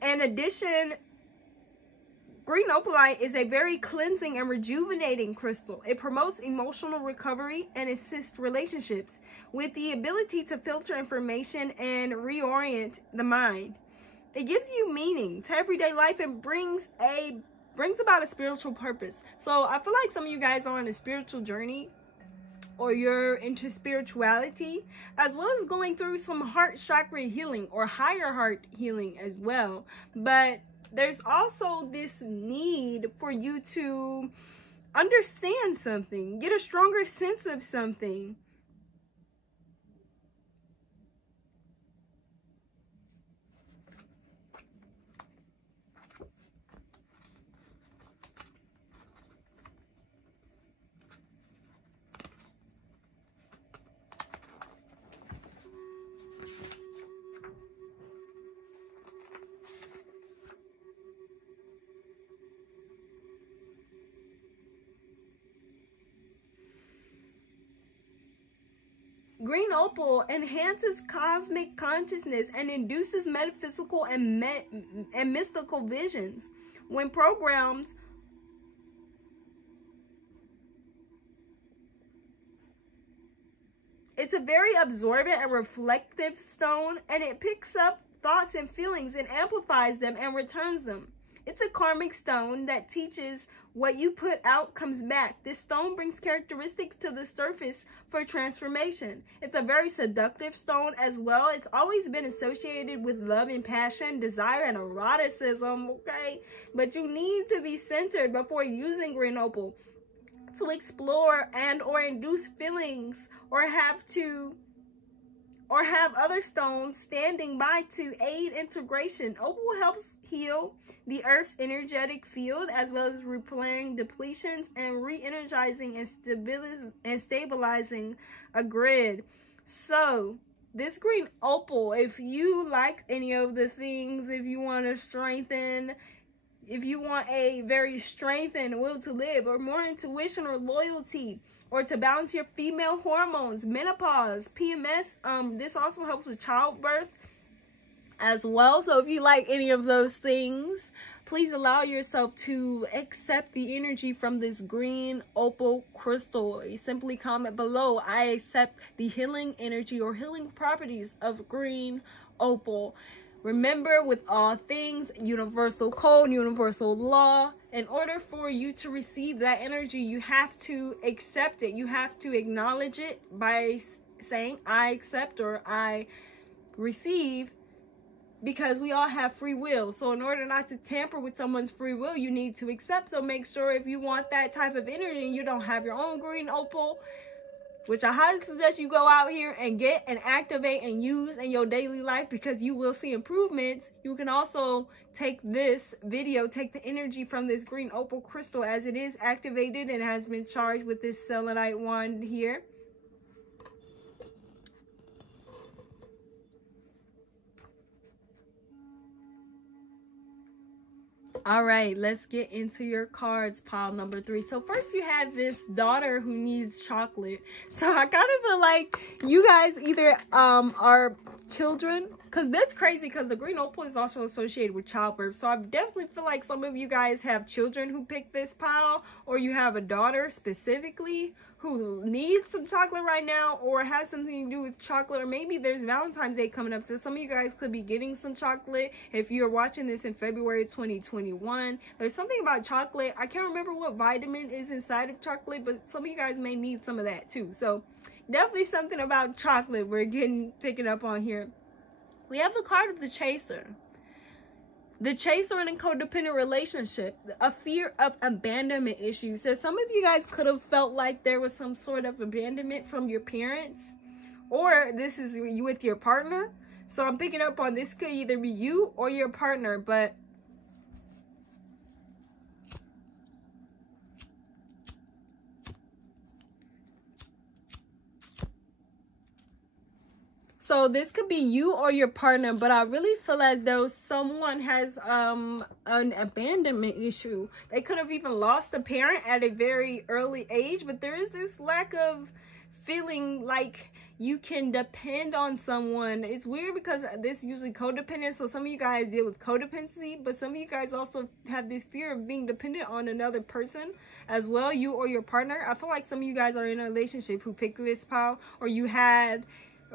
In addition, Green Opalite is a very cleansing and rejuvenating crystal. It promotes emotional recovery and assists relationships with the ability to filter information and reorient the mind. It gives you meaning to everyday life and brings about a spiritual purpose. So I feel like some of you guys are on a spiritual journey, or you're into spirituality, as well as going through some heart chakra healing or higher heart healing as well. But there's also this need for you to understand something, get a stronger sense of something. Green opal enhances cosmic consciousness and induces metaphysical and mystical visions. When programmed, it's a very absorbent and reflective stone, and it picks up thoughts and feelings and amplifies them and returns them. It's a karmic stone that teaches what you put out comes back. This stone brings characteristics to the surface for transformation. It's a very seductive stone as well. It's always been associated with love and passion, desire, and eroticism, okay? But you need to be centered before using green opal to explore and or induce feelings, or have other stones standing by to aid integration. Opal helps heal the earth's energetic field, as well as repairing depletions and re-energizing and stabilizing a grid. So this green opal, if you like any of the things, if you want to strengthen, if you want a very strengthened will to live, or more intuition or loyalty, or to balance your female hormones, menopause, PMS, this also helps with childbirth as well. So if you like any of those things, please allow yourself to accept the energy from this green opal crystal. You simply comment below, I accept the healing energy or healing properties of green opal. Remember, with all things, universal code, universal law, in order for you to receive that energy, you have to accept it. You have to acknowledge it by saying, I accept or I receive, because we all have free will. So in order not to tamper with someone's free will, you need to accept. So make sure if you want that type of energy and you don't have your own green opal, which I highly suggest you go out here and get and activate and use in your daily life, because you will see improvements. You can also take this video, take the energy from this green opal crystal as it is activated and has been charged with this selenite wand here. All right, let's get into your cards, pile number 3. So first you have this daughter who needs chocolate. So I kind of feel like you guys either are children, because that's crazy, because the green opal is also associated with childbirth. So I definitely feel like some of you guys have children who picked this pile, or you have a daughter specifically who needs some chocolate right now, or has something to do with chocolate, or maybe there's Valentine's Day coming up, so some of you guys could be getting some chocolate. If you're watching this in February 2021, there's something about chocolate. I can't remember what vitamin is inside of chocolate, but some of you guys may need some of that too. So definitely something about chocolate we're picking up on here. We have the card of the chaser. The chaser in a codependent relationship, a fear of abandonment issues. So some of you guys could have felt like there was some sort of abandonment from your parents, or this is you with your partner. So I'm picking up on this could either be you or your partner, but so this could be you or your partner, but I really feel as though someone has an abandonment issue. They could have even lost a parent at a very early age, but there is this lack of feeling like you can depend on someone. It's weird because this is usually codependent, so some of you guys deal with codependency, but some of you guys also have this fear of being dependent on another person as well, you or your partner. I feel like some of you guys are in a relationship who picked this pile, or you had,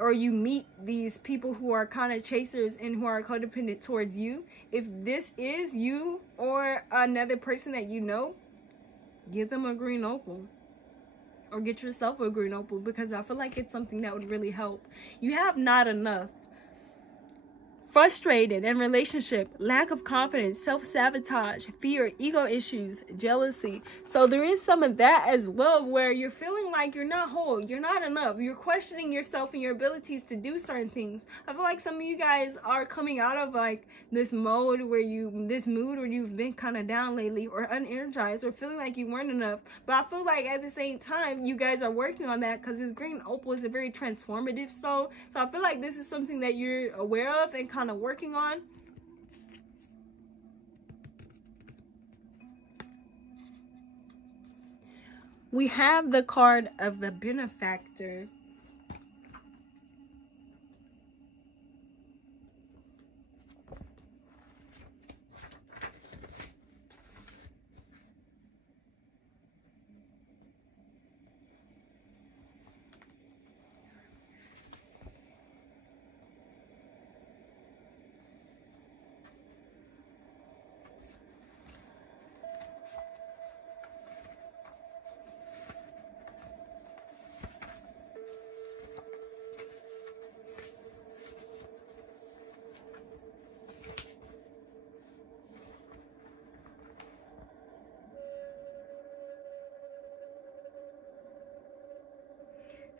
or you meet these people who are kind of chasers and who are codependent towards you. If this is you or another person that you know, give them a green opal, or get yourself a green opal, because I feel like it's something that would really help. You have not enough. Frustrated in relationship, lack of confidence, self-sabotage, fear, ego issues, jealousy. So there is some of that as well, where you're feeling like you're not whole, you're not enough, you're questioning yourself and your abilities to do certain things. I feel like some of you guys are coming out of like this mood where you've been kind of down lately, or unenergized, or feeling like you weren't enough. But I feel like at the same time, you guys are working on that, because this green opal is a very transformative soul. So I feel like this is something that you're aware of and kind of working on. We have the card of the benefactor.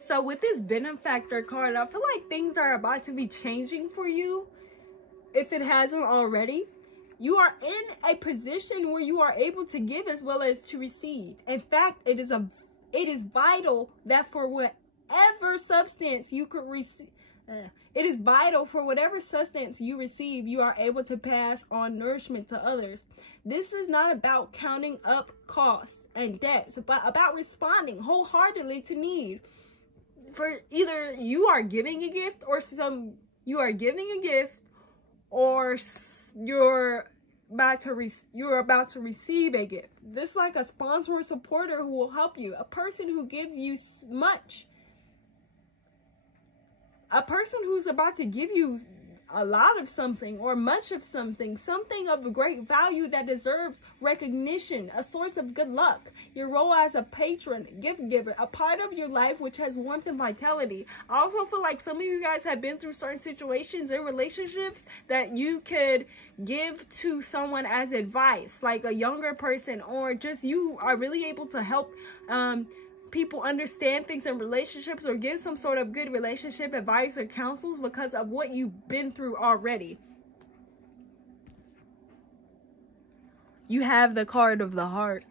So with this benefactor card, I feel like things are about to be changing for you. If it hasn't already, you are in a position where you are able to give as well as to receive. In fact, it is vital that for whatever substance you could receive, it is vital for whatever substance you receive, you are able to pass on nourishment to others. This is not about counting up costs and debts, but about responding wholeheartedly to need. For either you are giving a gift or you're about to receive a gift. This is like a sponsor or supporter who will help you, a person who gives you much, a person who's about to give you a lot of something or much of something, something of great value that deserves recognition, a source of good luck, your role as a patron, gift giver, a part of your life which has warmth and vitality. I also feel like some of you guys have been through certain situations in relationships that you could give to someone as advice, like a younger person, or just you are really able to help people understand things in relationships, or give some sort of good relationship advice or counsels because of what you've been through already. You have the card of the heart.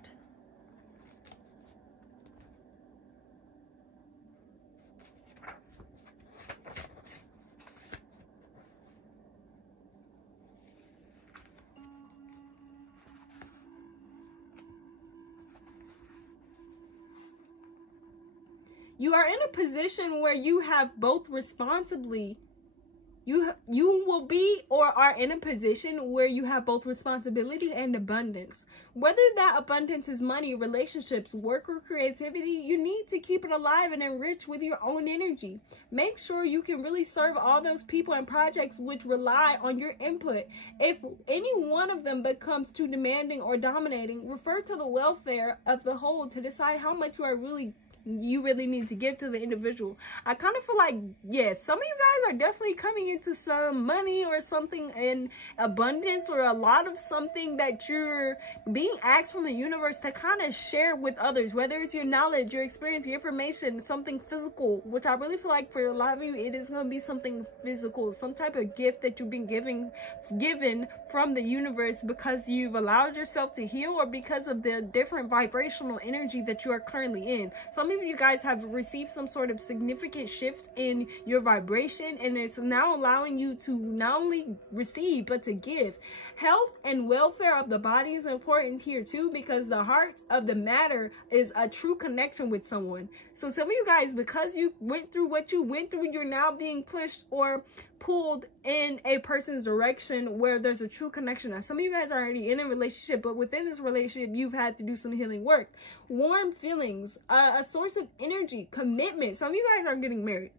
You are in a position where you have both responsibly, you will be or are in a position where you have both responsibility and abundance. Whether that abundance is money, relationships, work, or creativity, you need to keep it alive and enrich with your own energy. Make sure you can really serve all those people and projects which rely on your input. If any one of them becomes too demanding or dominating, refer to the welfare of the whole to decide how much you really need to give to the individual. I kind of feel like, yes, some of you guys are definitely coming into some money or something in abundance, or a lot of something that you're being asked from the universe to kind of share with others, whether it's your knowledge, your experience, your information, something physical, which I really feel like for a lot of you, it is going to be something physical, some type of gift that you've been given from the universe because you've allowed yourself to heal, or because of the different vibrational energy that you are currently in. Some of you guys have received some sort of significant shift in your vibration, and it's now allowing you to not only receive but to give. Health and welfare of the body is important here too, because the heart of the matter is a true connection with someone. So some of you guys, because you went through what you went through, you're now being pushed or pulled in a person's direction where there's a true connection. Now, some of you guys are already in a relationship, but within this relationship, you've had to do some healing work. Warm feelings, a source of energy, commitment. Some of you guys are getting married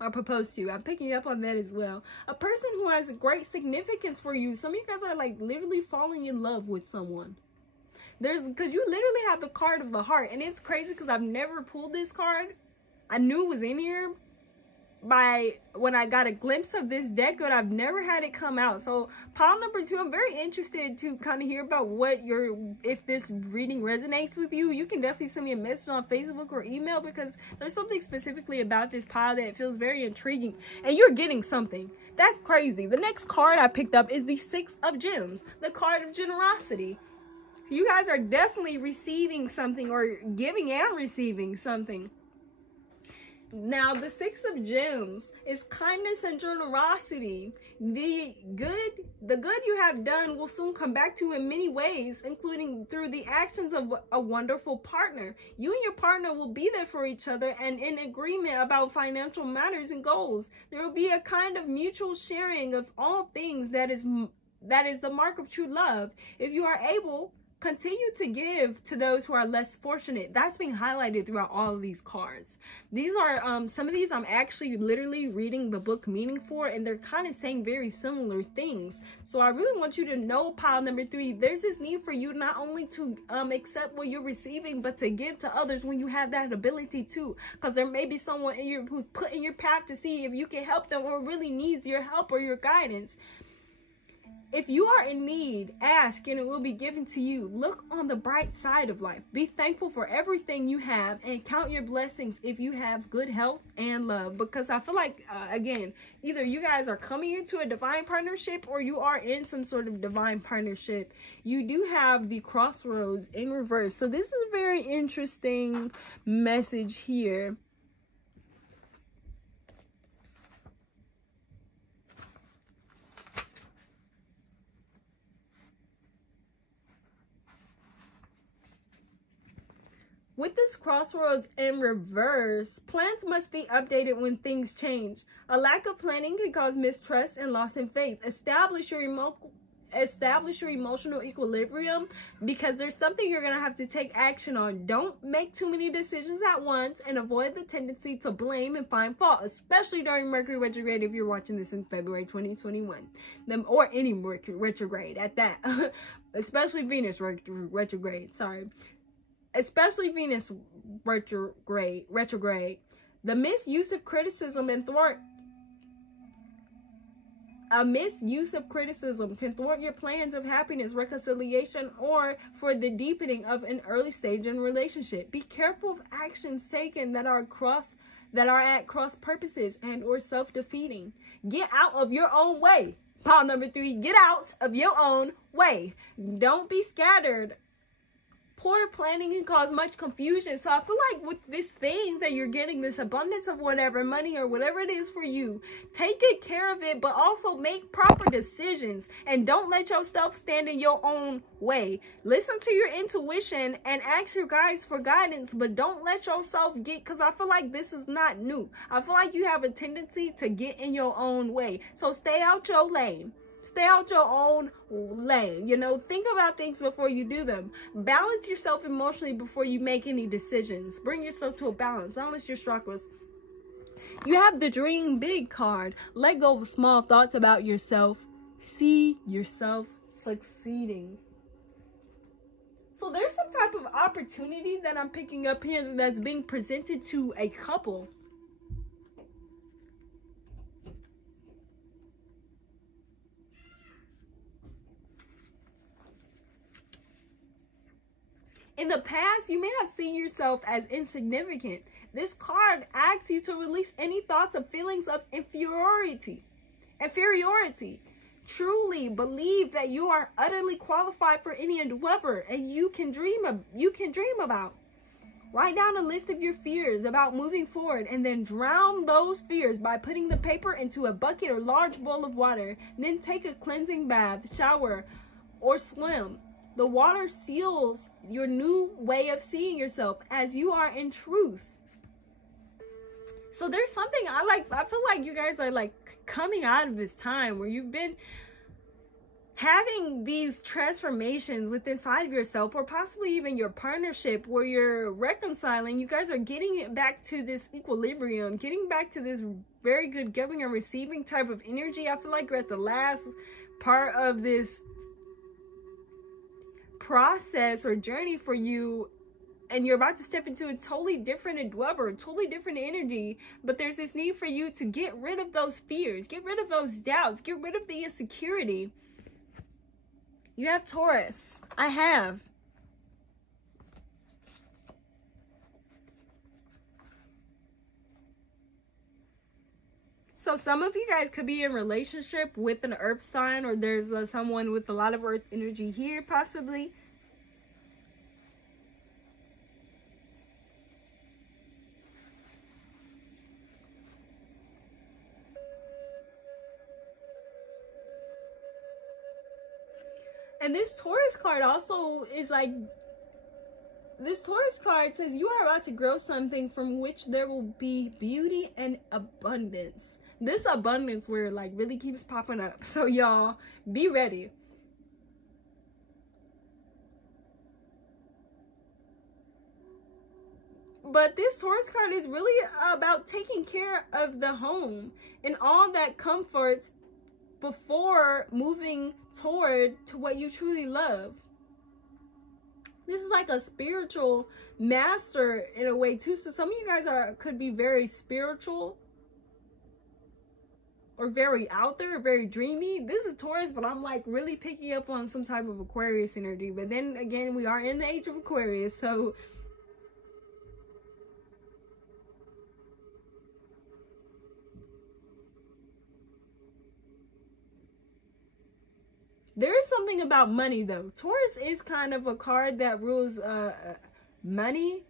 or proposed to. I'm picking up on that as well. A person who has great significance for you. Some of you guys are like literally falling in love with someone. Because you literally have the card of the heart, and it's crazy because I've never pulled this card. I knew it was in here when I got a glimpse of this deck, but I've never had it come out. So pile number 2, I'm very interested to kind of hear about if this reading resonates with you. You can definitely send me a message on Facebook or email, because there's something specifically about this pile that feels very intriguing, and you're getting something. That's crazy. The next card I picked up is the 6 of Gems, the card of generosity. You guys are definitely receiving something, or giving and receiving something. Now, the 6 of Gems is kindness and generosity. The good you have done will soon come back to you in many ways, including through the actions of a wonderful partner. You and your partner will be there for each other and in agreement about financial matters and goals. There will be a kind of mutual sharing of all things that is the mark of true love. If you are able, continue to give to those who are less fortunate. That's being highlighted throughout all of these cards. These are some of these I'm actually literally reading the book meaning for, and they're kind of saying very similar things. So I really want you to know, pile number 3, there's this need for you not only to accept what you're receiving, but to give to others when you have that ability to, because there may be someone who's put in your path to see if you can help them, or really needs your help or your guidance. If you are in need, ask and it will be given to you. Look on the bright side of life. Be thankful for everything you have and count your blessings if you have good health and love. Because I feel like, again, either you guys are coming into a divine partnership or you are in some sort of divine partnership. You do have the crossroads in reverse. So this is a very interesting message here. With this crossroads in reverse, plans must be updated when things change. A lack of planning can cause mistrust and loss in faith. Establish your emotional equilibrium, because there's something you're going to have to take action on. Don't make too many decisions at once and avoid the tendency to blame and find fault, especially during Mercury retrograde if you're watching this in February 2021. Or any Mercury retrograde at that. Especially Venus retrograde, sorry. Especially Venus retrograde. The misuse of criticism and thwart. A misuse of criticism can thwart your plans of happiness, reconciliation, or for the deepening of an early stage in relationship. Be careful of actions taken that are at cross purposes and or self-defeating. Get out of your own way. Pile number 3, get out of your own way. Don't be scattered. Poor planning can cause much confusion. So I feel like with this thing that you're getting, this abundance of whatever, money or whatever it is for you, take good care of it, but also make proper decisions and don't let yourself stand in your own way. Listen to your intuition and ask your guides for guidance, but don't let yourself get, because I feel like this is not new. I feel like you have a tendency to get in your own way. So stay out your lane. Stay out your own lane. You know, think about things before you do them. Balance yourself emotionally before you make any decisions. Bring yourself to a balance. Balance your chakras. You have the Dream Big card. Let go of small thoughts about yourself. See yourself succeeding. So there's some type of opportunity that I'm picking up here that's being presented to a couple. In the past, you may have seen yourself as insignificant. This card asks you to release any thoughts of feelings of inferiority. Truly believe that you are utterly qualified for any endeavor and you can dream about. Write down a list of your fears about moving forward and then drown those fears by putting the paper into a bucket or large bowl of water. Then take a cleansing bath, shower, or swim. The water seals your new way of seeing yourself as you are in truth. So there's something I feel like you guys are like coming out of this time where you've been having these transformations within inside of yourself, or possibly even your partnership where you're reconciling. You guys are getting it back to this equilibrium, getting back to this very good giving and receiving type of energy. I feel like you're at the last part of this process or journey for you, and you're about to step into a totally different endeavor, totally different energy. But there's this need for you to get rid of those fears, get rid of those doubts, get rid of the insecurity. You have Taurus. I have. So some of you guys could be in relationship with an earth sign, or there's someone with a lot of earth energy here, possibly. And this Taurus card also is like, this Taurus card says you are about to grow something from which there will be beauty and abundance. This abundance where it like really keeps popping up. So y'all be ready. But this Taurus card is really about taking care of the home and all that comforts before moving to what you truly love. This is like a spiritual master in a way too. So some of you guys could be very spiritual. or very out there, or very dreamy. This is Taurus, but I'm like really picking up on some type of Aquarius energy. But then again, we are in the age of Aquarius, so there is something about money though. Taurus is kind of a card that rules money.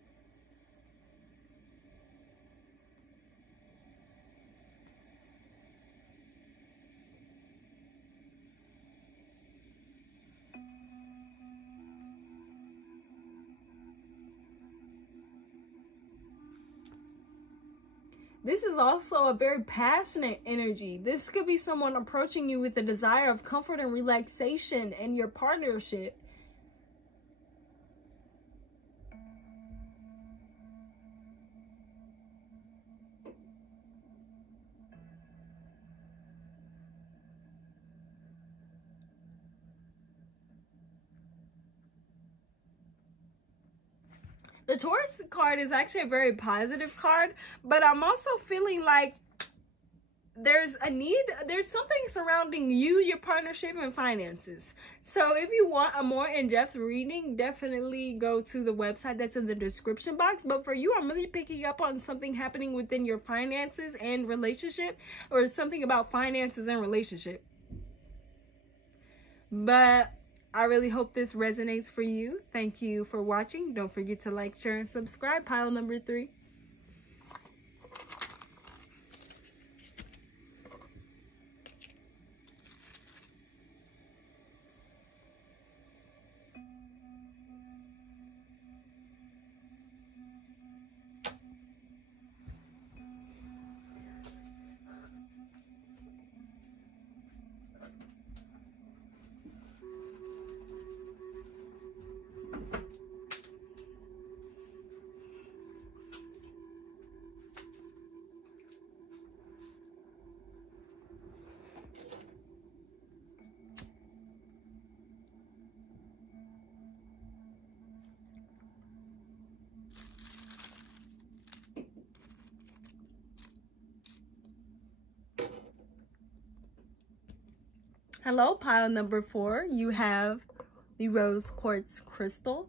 This is also a very passionate energy. This could be someone approaching you with a desire of comfort and relaxation in your partnership. The Taurus card is actually a very positive card, but I'm also feeling like there's a need, there's something surrounding you, your partnership, and finances. So if you want a more in-depth reading, definitely go to the website that's in the description box. But for you, I'm really picking up on something happening within your finances and relationship, or something about finances and relationship. But I really hope this resonates for you. Thank you for watching. Don't forget to like, share, and subscribe. Pile number 3. Hello, pile number 4. You have the Rose Quartz crystal.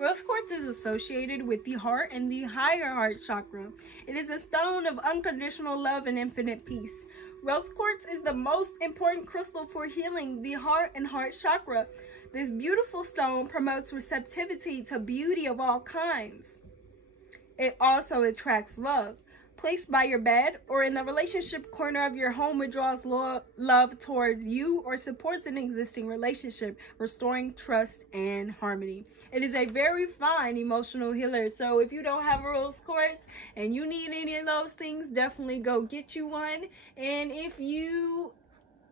Rose Quartz is associated with the heart and the higher heart chakra. It is a stone of unconditional love and infinite peace. Rose Quartz is the most important crystal for healing the heart and heart chakra. This beautiful stone promotes receptivity to beauty of all kinds. It also attracts love. Placed by your bed or in the relationship corner of your home, it draws love toward you or supports an existing relationship, restoring trust and harmony. It is a very fine emotional healer. So if you don't have a Rose Quartz and you need any of those things, definitely go get you one. And if you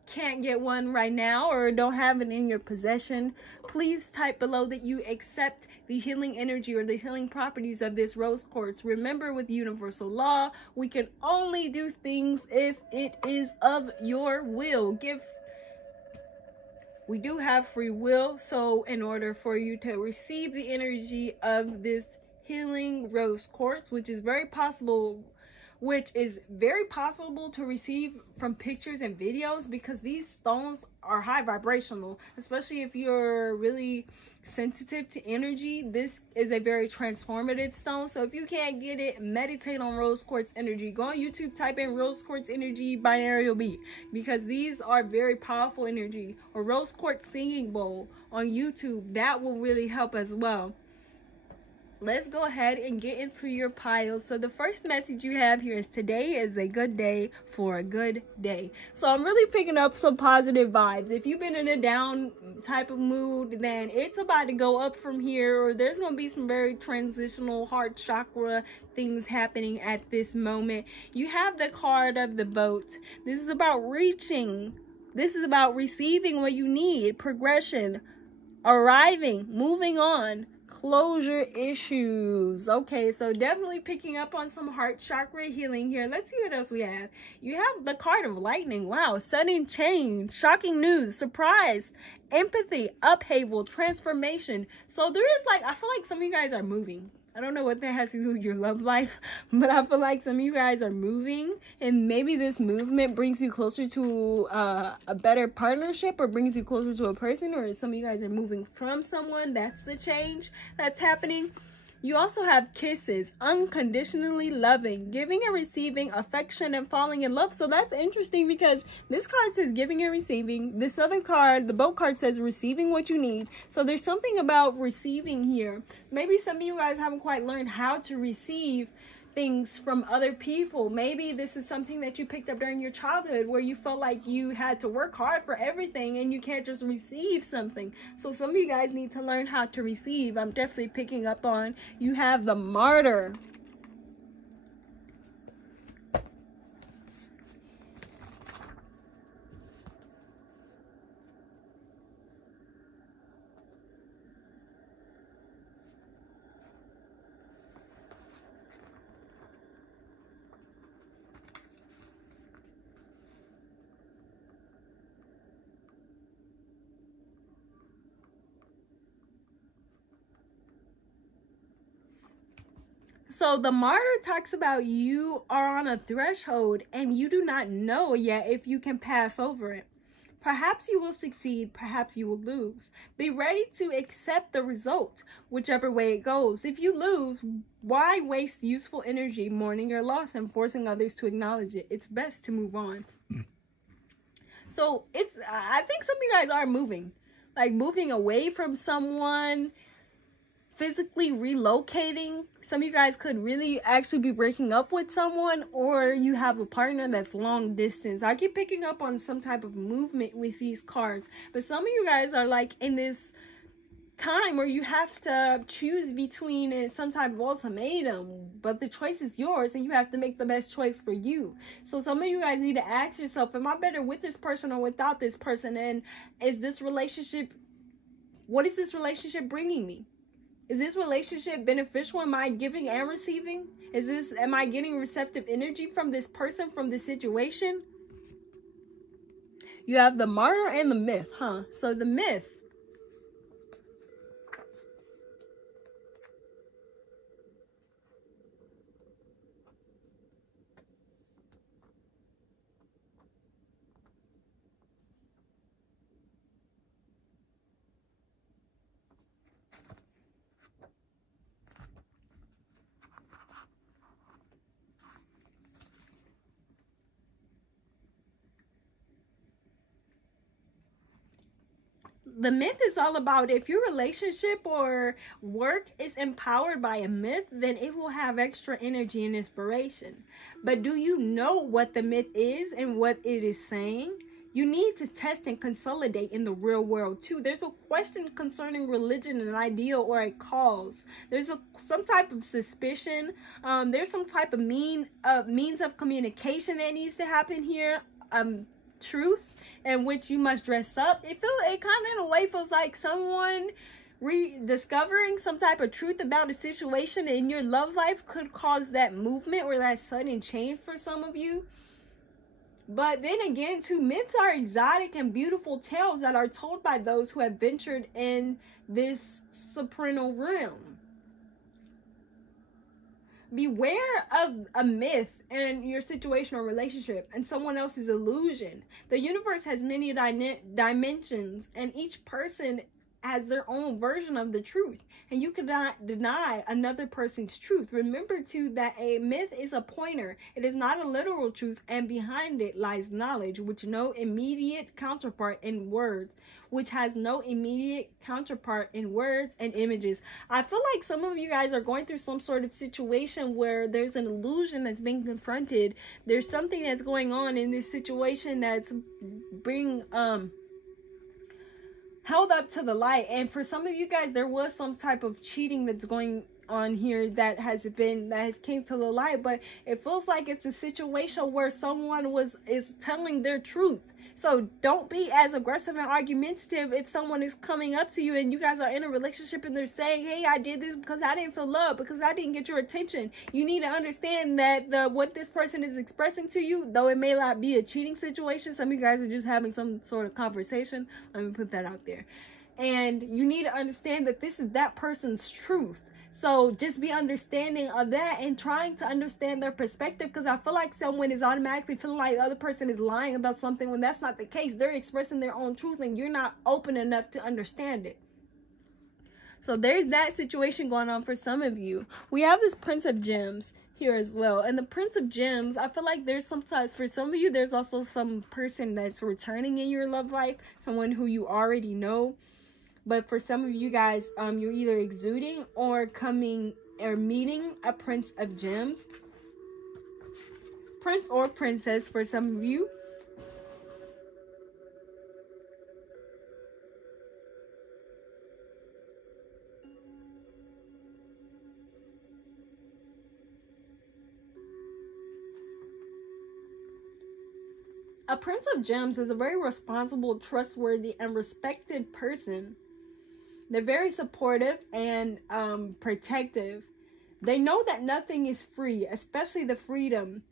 can't get one right now or don't have it in your possession, please type below that you accept the healing energy or the healing properties of this Rose Quartz. Remember, with universal law, we can only do things if it is of your will. We do have free will, so in order for you to receive the energy of this healing Rose Quartz, which is very possible to receive from pictures and videos, because these stones are high vibrational, especially if you're really sensitive to energy. This is a very transformative stone. So if you can't get it, meditate on Rose Quartz energy. Go on YouTube, type in Rose Quartz energy binaural beat, because these are very powerful energy. Or Rose Quartz singing bowl on YouTube, that will really help as well. Let's go ahead and get into your pile. So the first message you have here is, today is a good day for a good day. So I'm really picking up some positive vibes. If you've been in a down type of mood, then it's about to go up from here, or there's going to be some very transitional heart chakra things happening at this moment. You have the card of the boat. This is about reaching This is about receiving what you need, progression, arriving, moving on, closure issues. Okay, so definitely picking up on some heart chakra healing here. Let's see what else we have. You have the card of lightning. Wow, sudden change, shocking news, surprise, empathy, upheaval, transformation. So there is like, I feel like some of you guys are moving. I don't know what that has to do with your love life, but I feel like some of you guys are moving, and maybe this movement brings you closer to a better partnership, or brings you closer to a person, or some of you guys are moving from someone. That's the change that's happening. You also have kisses, unconditionally loving, giving and receiving affection, and falling in love. So that's interesting because this card says giving and receiving. This other card, the boat card, says receiving what you need. So there's something about receiving here. Maybe some of you guys haven't quite learned how to receive things from other people. Maybe this is something that you picked up during your childhood, where you felt like you had to work hard for everything and you can't just receive something. So some of you guys need to learn how to receive. I'm definitely picking up on, you have the Martyr. So the Martyr talks about you are on a threshold and you do not know yet if you can pass over it. Perhaps you will succeed, perhaps you will lose. Be ready to accept the result, whichever way it goes. If you lose, why waste useful energy mourning your loss and forcing others to acknowledge it? It's best to move on. So I think some of you guys are moving, like moving away from someone, physically relocating. Some of you guys could really actually be breaking up with someone, or you have a partner that's long distance. I keep picking up on some type of movement with these cards, but some of you guys are like in this time where you have to choose between some type of ultimatum, but the choice is yours and you have to make the best choice for you. So some of you guys need to ask yourself, am I better with this person or without this person? And is this relationship, what is this bringing me? Is this relationship beneficial? Am I giving and receiving? Am I getting receptive energy from this person, from this situation? You have the Martyr and the Myth, huh? So the Myth. The myth is all about, if your relationship or work is empowered by a myth, then it will have extra energy and inspiration. But do you know what the myth is and what it is saying? You need to test and consolidate in the real world too. There's a question concerning religion, an ideal, or a cause. There's some type of suspicion. There's some type of means of communication that needs to happen here. Truth in which you must dress up. It kind of in a way feels like someone rediscovering some type of truth about a situation in your love life could cause that movement or that sudden change for some of you. But then again, too, myths are exotic and beautiful tales that are told by those who have ventured in this supernal realm. Beware of a myth in your situation or relationship and someone else's illusion. The universe has many dimensions, and each person has their own version of the truth, and you cannot deny another person's truth. Remember too that a myth is a pointer. It is not a literal truth, and behind it lies knowledge which has no immediate counterpart in words and images. I feel like some of you guys are going through some sort of situation where there's an illusion that's being confronted. There's something that's going on in this situation that's being held up to the light, and for some of you guys there was some type of cheating that's going on here that has came to the light, but it feels like it's a situation where someone is telling their truth. So don't be as aggressive and argumentative if someone is coming up to you and you guys are in a relationship and they're saying, hey, I did this because I didn't feel love, because I didn't get your attention. You need to understand that what this person is expressing to you, though it may not be a cheating situation, some of you guys are just having some sort of conversation. Let me put that out there. And you need to understand that this is that person's truth. So just be understanding of that and trying to understand their perspective, because I feel like someone is automatically feeling like the other person is lying about something when that's not the case. They're expressing their own truth and you're not open enough to understand it. So there's that situation going on for some of you. We have this Prince of Gems here as well. And the Prince of Gems, I feel like there's sometimes, for some of you, there's also some person that's returning in your love life, someone who you already know. But for some of you guys, you're either exuding or coming or meeting a Prince of Gems. Prince or princess for some of you. A Prince of Gems is a very responsible, trustworthy, and respected person. They're very supportive and protective. They know that nothing is free, especially the freedom.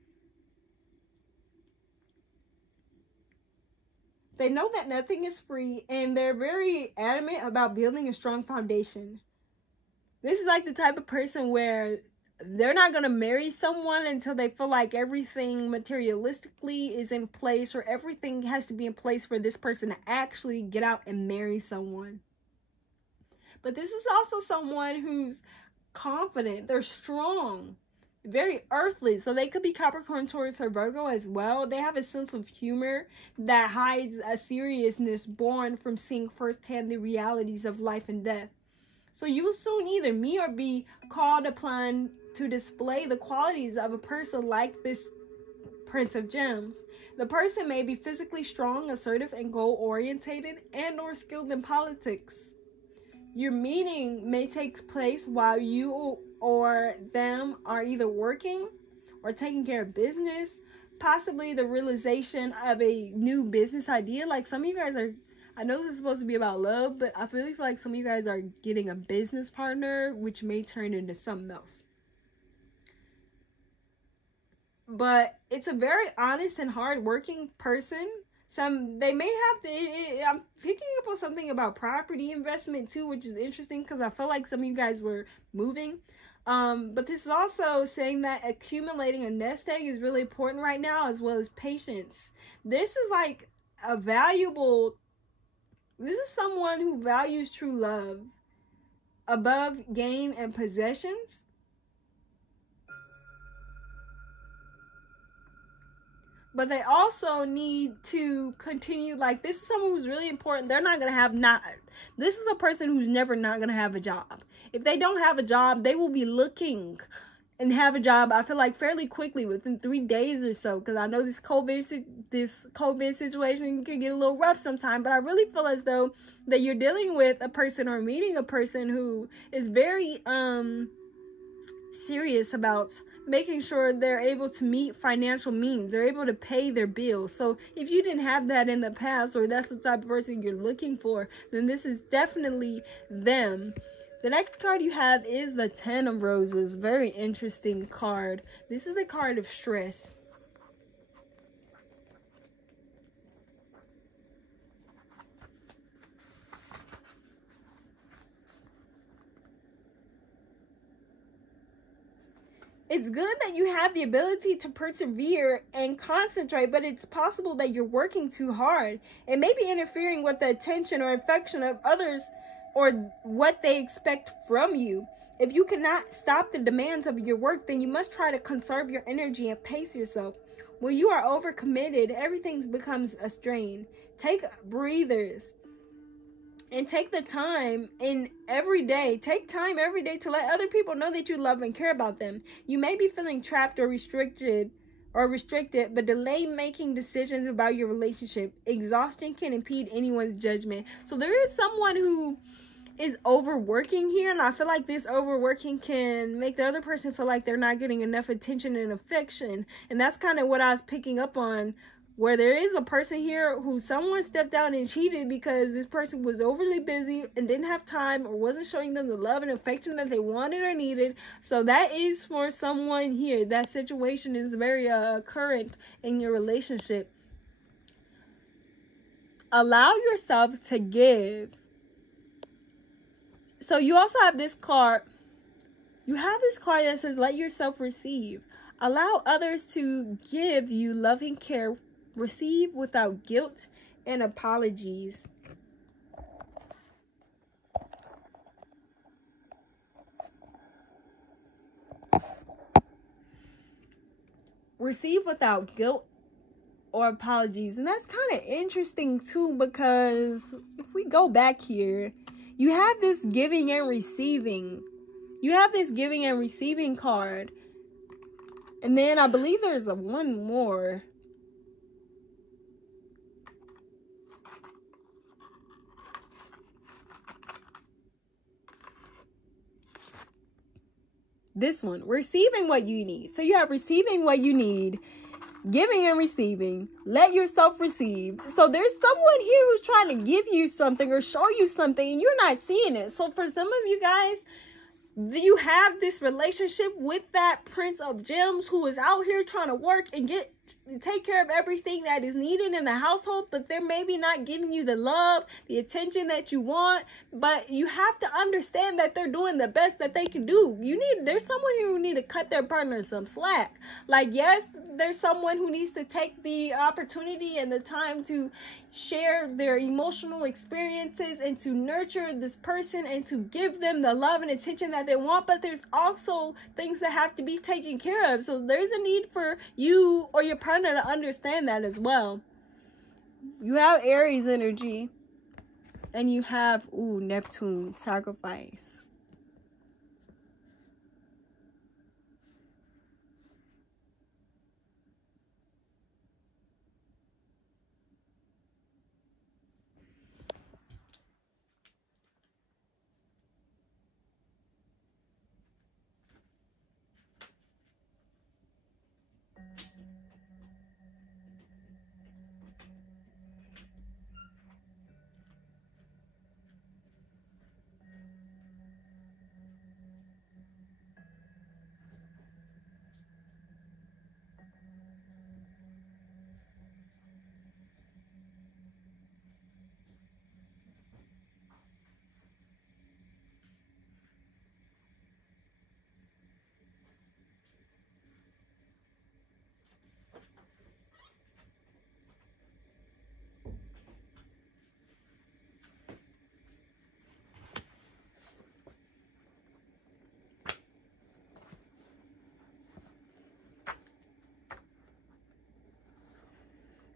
They know that nothing is free, and they're very adamant about building a strong foundation. This is like the type of person where they're not going to marry someone until they feel like everything materialistically is in place, or everything has to be in place for this person to actually get out and marry someone. But this is also someone who's confident. They're strong, very earthly. So they could be Capricorn, Taurus, or Virgo as well. They have a sense of humor that hides a seriousness born from seeing firsthand the realities of life and death. So you will soon either meet or be called upon to display the qualities of a person like this Prince of Gems. The person may be physically strong, assertive, and goal-orientated, and or skilled in politics. Your meeting may take place while you or them are either working or taking care of business, possibly the realization of a new business idea. Like some of you guys are, I know this is supposed to be about love, but I really feel like some of you guys are getting a business partner, which may turn into something else. But it's a very honest and hard-working person. They may have to, I'm picking up on something about property investment too, which is interesting because I feel like some of you guys were moving. But this is also saying that accumulating a nest egg is really important right now, as well as patience. This is like a valuable, this is someone who values true love above gain and possessions. But they also need to continue, like, this is someone who's really important. They're not going to have this is a person who's never not going to have a job. If they don't have a job, they will be looking and have a job, I feel like, fairly quickly, within 3 days or so. Because I know this COVID situation can get a little rough sometimes. But I really feel as though that you're dealing with a person or meeting a person who is very serious about making sure they're able to meet financial means. They're able to pay their bills. So if you didn't have that in the past, or that's the type of person you're looking for, then this is definitely them. The next card you have is the 10 of Roses. Very interesting card. This is the card of stress. It's good that you have the ability to persevere and concentrate, but it's possible that you're working too hard. It may be interfering with the attention or affection of others or what they expect from you. If you cannot stop the demands of your work, then you must try to conserve your energy and pace yourself. When you are overcommitted, everything becomes a strain. Take breathers. And take the time every day to let other people know that you love and care about them. You may be feeling trapped or restricted, but delay making decisions about your relationship. Exhaustion can impede anyone's judgment. So there is someone who is overworking here, and I feel like this overworking can make the other person feel like they're not getting enough attention and affection. And that's kind of what I was picking up on where there is a person here who someone stepped out and cheated because this person was overly busy and didn't have time or wasn't showing them the love and affection that they wanted or needed. So that is for someone here. That situation is very current in your relationship. Allow yourself to give. So you also have this card. You have this card that says, let yourself receive. Allow others to give you loving care. Receive without guilt and apologies. Receive without guilt or apologies. And that's kind of interesting too, because if we go back here, you have this giving and receiving. You have this giving and receiving card. And then I believe there's one more. This one, receiving what you need. So you have receiving what you need, giving and receiving. Let yourself receive. So there's someone here who's trying to give you something or show you something and you're not seeing it. So for some of you guys, you have this relationship with that Prince of Gems who is out here trying to work and take care of everything that is needed in the household, but they're maybe not giving you the love, the attention that you want. But you have to understand that they're doing the best that they can do. There's someone here who need to cut their partner some slack. Like, yes, there's someone who needs to take the opportunity and the time to share their emotional experiences and to nurture this person and to give them the love and attention that they want. But there's also things that have to be taken care of. So there's a need for you or your partner to understand that as well. You have Aries energy and you have Neptune, sacrifice.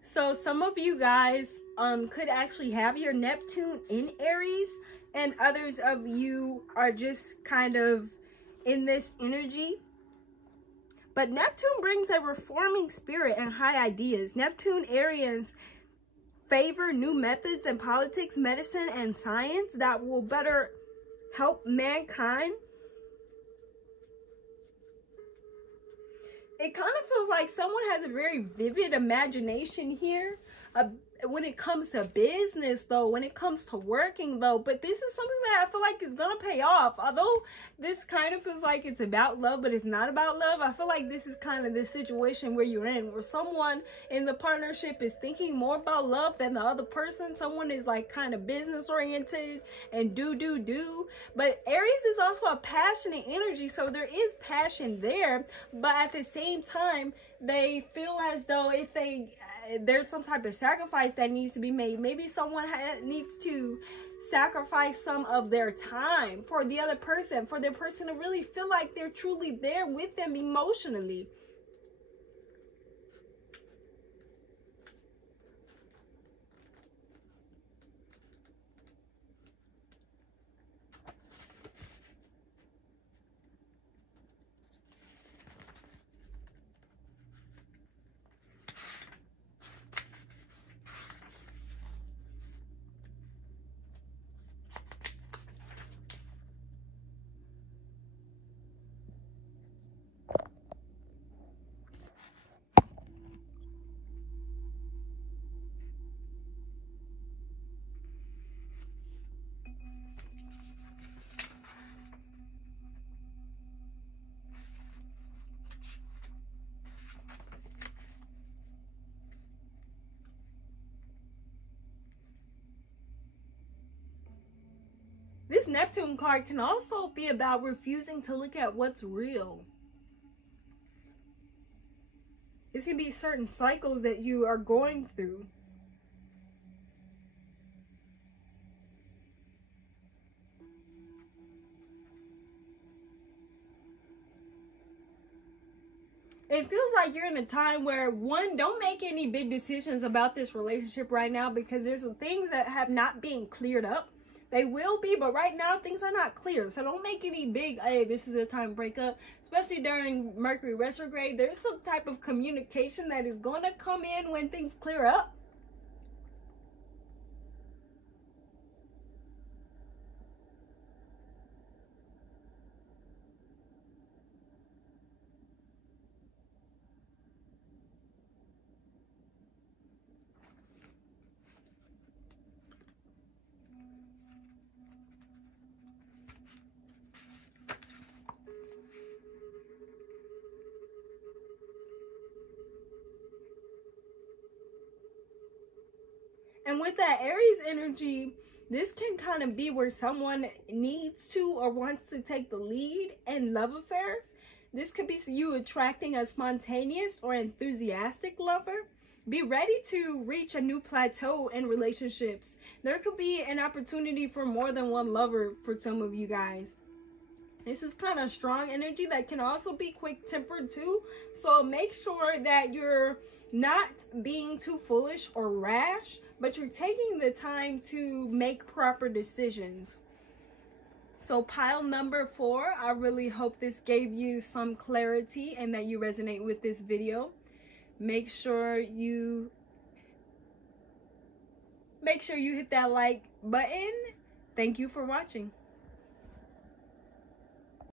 So some of you guys could actually have your Neptune in Aries, and others of you are just kind of in this energy. But Neptune brings a reforming spirit and high ideas. Neptune Arians favor new methods in politics, medicine, and science that will better help mankind. It kind of feels like someone has a very vivid imagination here when it comes to business, though, when it comes to working, though. But this is something that I feel like is going to pay off. Although this kind of feels like it's about love, but it's not about love. I feel like this is kind of the situation where you're in, where someone in the partnership is thinking more about love than the other person. Someone is like kind of business oriented and do. But Aries is also a passionate energy, so there is passion there. But at the same time, they feel as though if there's some type of sacrifice that needs to be made. Maybe someone needs to sacrifice some of their time for the other person, for their person to really feel like they're truly there with them emotionally. Neptune card can also be about refusing to look at what's real. It's going to be certain cycles that you are going through. It feels like you're in a time where, one, don't make any big decisions about this relationship right now, because there's some things that have not been cleared up. They will be, but right now things are not clear. So don't make any big, hey, this is the time to break up. Especially during Mercury retrograde, there's some type of communication that is going to come in when things clear up. And with that Aries energy, this can kind of be where someone needs to or wants to take the lead in love affairs. This could be you attracting a spontaneous or enthusiastic lover. Be ready to reach a new plateau in relationships. There could be an opportunity for more than one lover for some of you guys. This is kind of strong energy that can also be quick-tempered too. So make sure that you're not being too foolish or rash, but you're taking the time to make proper decisions. So pile number 4, I really hope this gave you some clarity and that you resonate with this video. Make sure you hit that like button. Thank you for watching.